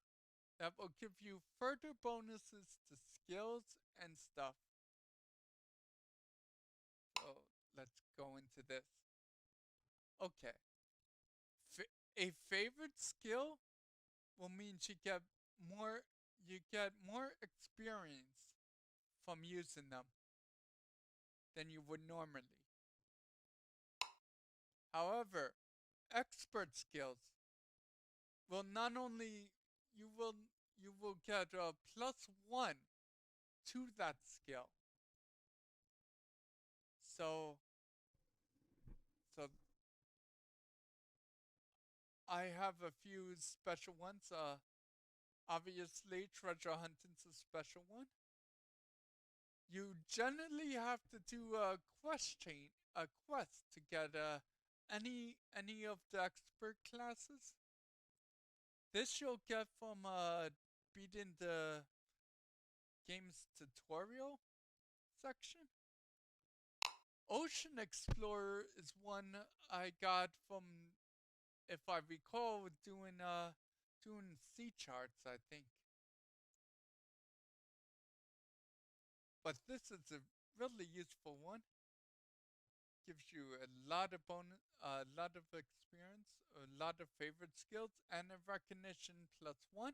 that will give you further bonuses to skills and stuff. So let's go into this. Okay. A favorite skill will mean you get more experience from using them than you would normally. However, expert skills will not only you will get a +1 to that skill. So so I have a few special ones. Obviously, treasure hunting's a special one. You generally have to do a quest to get any of the expert classes. This you'll get from beating the game's tutorial section. Ocean Explorer is one I got from, if I recall, doing sea charts, I think. But this is a really useful one. Gives you a lot of a lot of experience, a lot of favorite skills, and a recognition +1.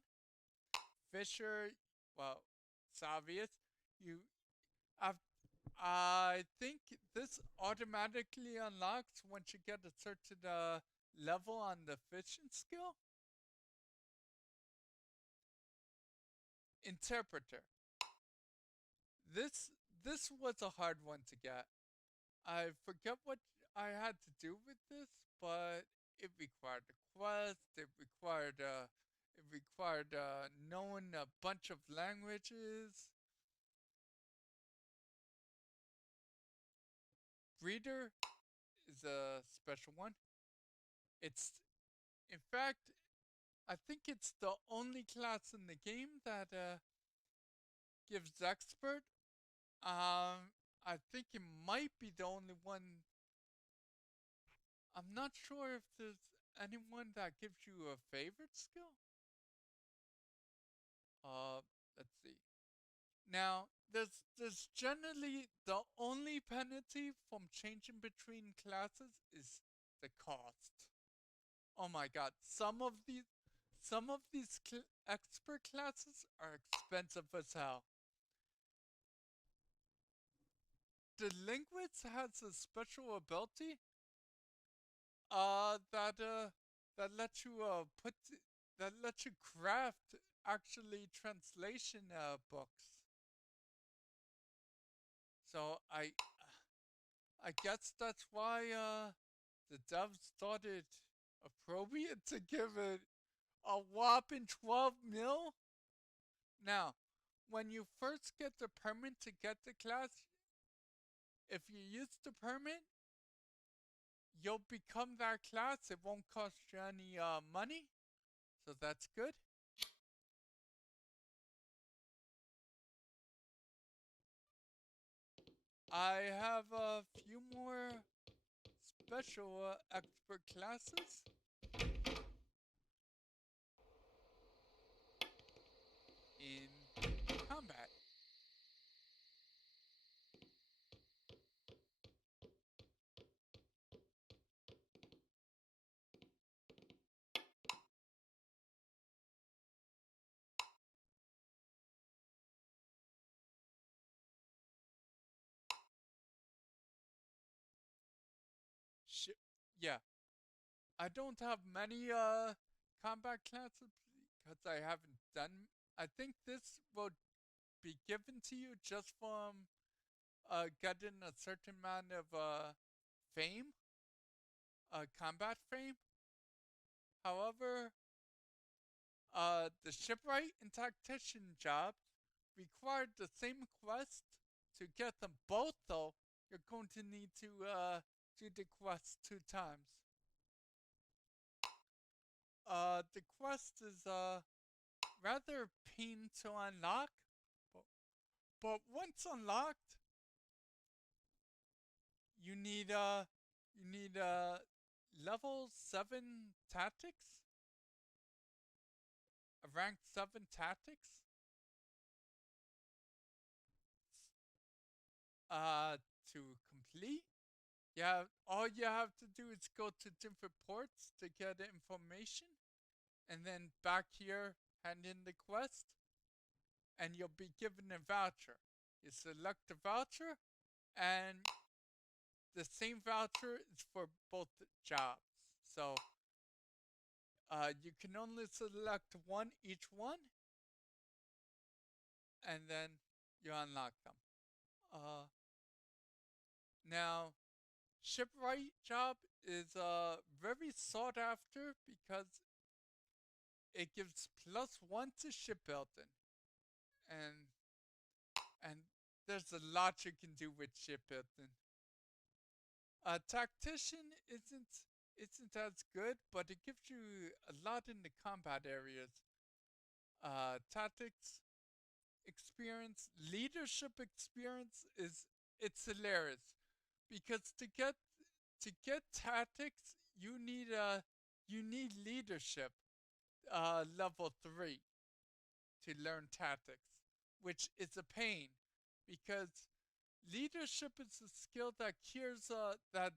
Fisher, well, it's obvious. You have, I think this automatically unlocks once you get a certain level on the fishing skill. Interpreter. This this was a hard one to get. I forget what I had to do with this, but it required a quest. It required knowing a bunch of languages. Breeder is a special one. It's, in fact, I think it's the only class in the game that gives expert. I think it might be the only one. I'm not sure if there's anyone that gives you a favorite skill. Let's see. Now, there's generally the only penalty from changing between classes is the cost. Oh my god, some of these expert classes are expensive as hell. The linguist has a special ability that lets you that lets you craft actually translation books. So I guess that's why the devs thought it appropriate to give it a whopping 12 mil. Now, when you first get the permit to get the class, if you use the permit, you'll become that class. It won't cost you any money, so that's good. I have a few more special expert classes. In combat. Yeah, I don't have many combat classes because I haven't done. I think this will be given to you just from getting a certain amount of fame, combat fame. However, the shipwright and tactician jobs require the same quest. To get them both, though, you're going to need to do the quest 2 times. The quest is rather pain to unlock, but, but once unlocked, you need level 7 tactics, a rank 7 tactics. To complete. Yeah, all you have to do is go to different ports to get information, and then back here, hand in the quest, and you'll be given a voucher. You select the voucher, and the same voucher is for both jobs. So you can only select one each one, and then you unlock them. Now, shipwright job is very sought after because it gives +1 to shipbuilding, and there's a lot you can do with shipbuilding. A tactician isn't as good, but it gives you a lot in the combat areas. Tactics experience, leadership experience is it's hilarious because to get tactics you need leadership level 3 to learn tactics, which is a pain because leadership is a skill that cures that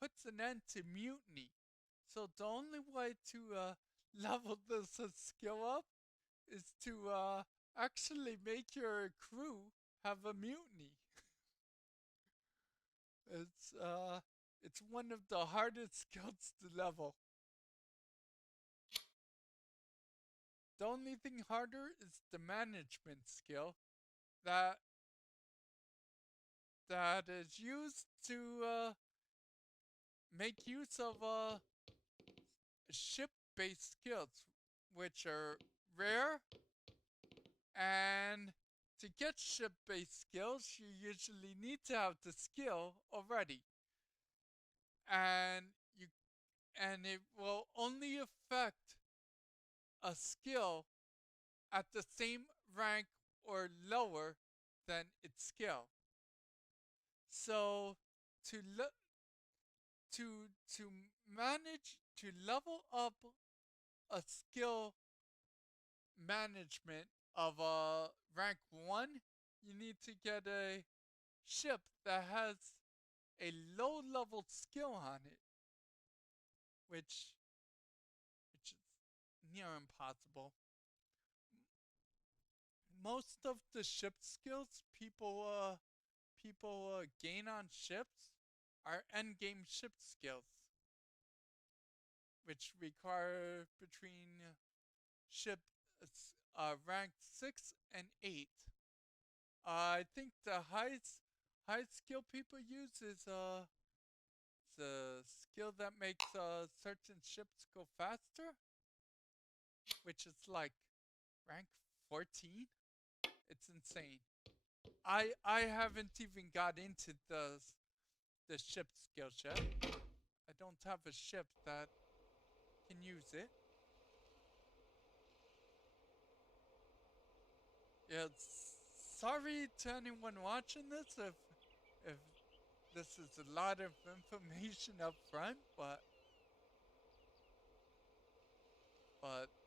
puts an end to mutiny. So the only way to level this skill up is to actually make your crew have a mutiny. It's uh it's one of the hardest skills to level. The only thing harder is the management skill that that is used to make use of ship-based skills, which are rare. And to get ship-based skills, you usually need to have the skill already, and you and it will only affect a skill at the same rank or lower than its skill. So to to manage to level up a skill management of a rank 1, you need to get a ship that has a low level skill on it, which which is near impossible. Most of the ship skills people gain on ships are endgame ship skills, which require between ship rank 6 and 8. I think the highest skill people use is the skill that makes certain ships go faster, which is like rank 14. It's insane. I haven't even got into the ship skill yet. I don't have a ship that can use it. Yeah, sorry to anyone watching this if this is a lot of information up front, but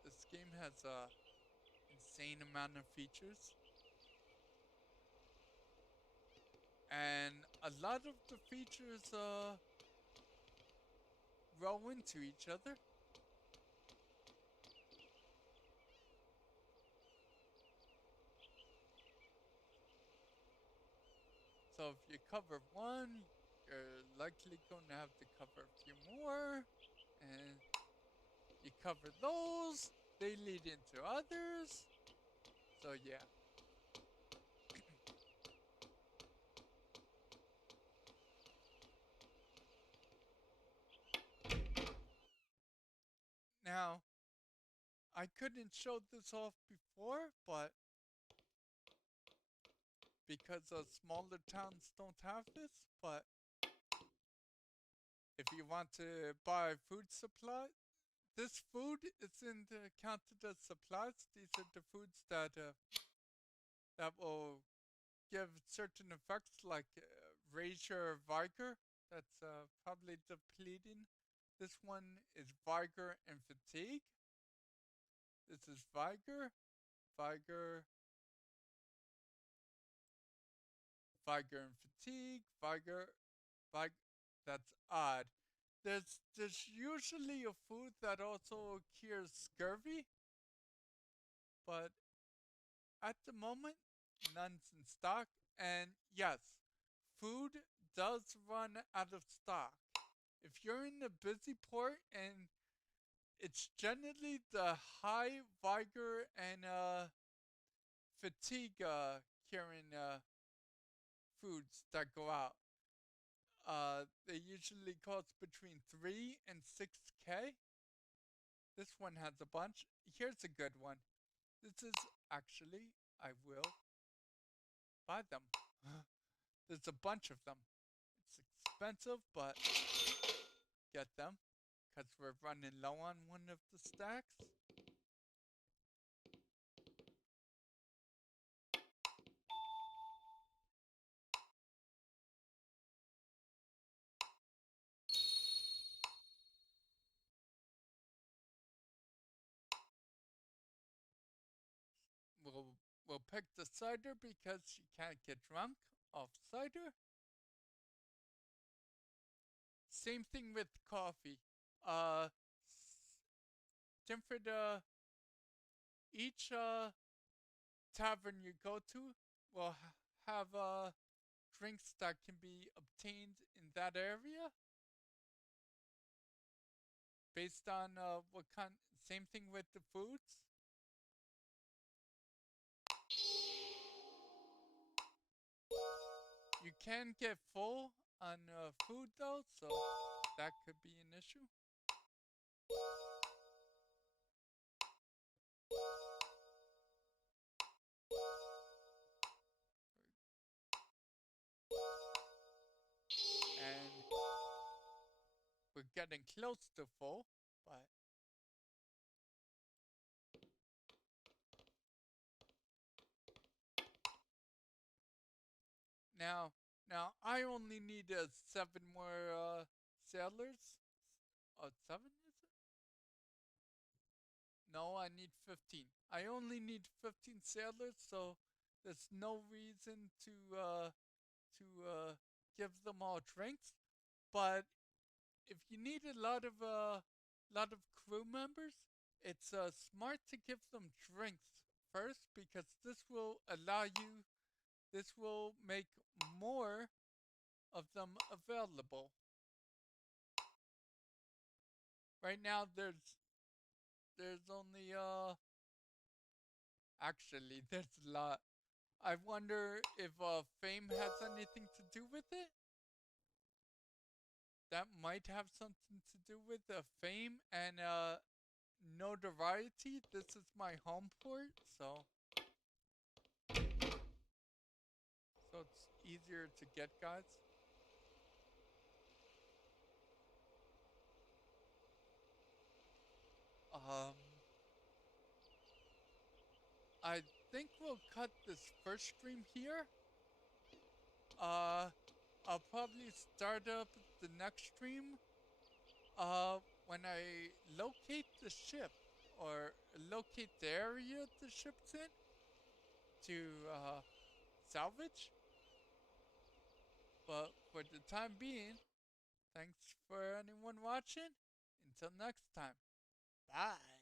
this game has a insane amount of features, and a lot of the features roll into each other. So if you cover one, you're likely going to have to cover a few more, and you cover those, they lead into others. So yeah. Now, I couldn't show this off before, but because smaller towns don't have this, but if you want to buy food supply, this food is counted as supplies. These are the foods that will give certain effects, like raise your vigor. That's probably depleting. This one is vigor and fatigue. This is vigor, vigor, vigor and fatigue, vigor, vigor. That's odd. There's usually a food that also cures scurvy, but at the moment, none's in stock. And yes, food does run out of stock. If you're in a busy port and it's generally the high vigor and fatigue curing foods that go out. They usually cost between 3 and 6K. This one has a bunch. Here's a good one. This is actually, I will buy them. There's a bunch of them. It's expensive, but get them because we're running low on one of the stacks. We'll we'll pick the cider because she can't get drunk off cider. Same thing with coffee. Uh, different. Each tavern you go to will have drinks that can be obtained in that area based on what kind. Same thing with the foods. You can get full on food though, so that could be an issue. And we're getting close to full, but now I only need 7 more sailors. Oh, 7 is it? No, I need 15. I only need 15 sailors, so there's no reason to give them all drinks. But if you need a lot of crew members, it's smart to give them drinks first because this will allow you. This will make more of them available. Right now, there's only actually there's a lot. I wonder if fame has anything to do with it. That might have something to do with fame and notoriety. This is my home port, so it's easier to get guys. Um, I think we'll cut this first stream here. Uh, I'll probably start up the next stream when I locate the ship or locate the area the ship's in to salvage. But for the time being, thanks for anyone watching. Until next time. Bye.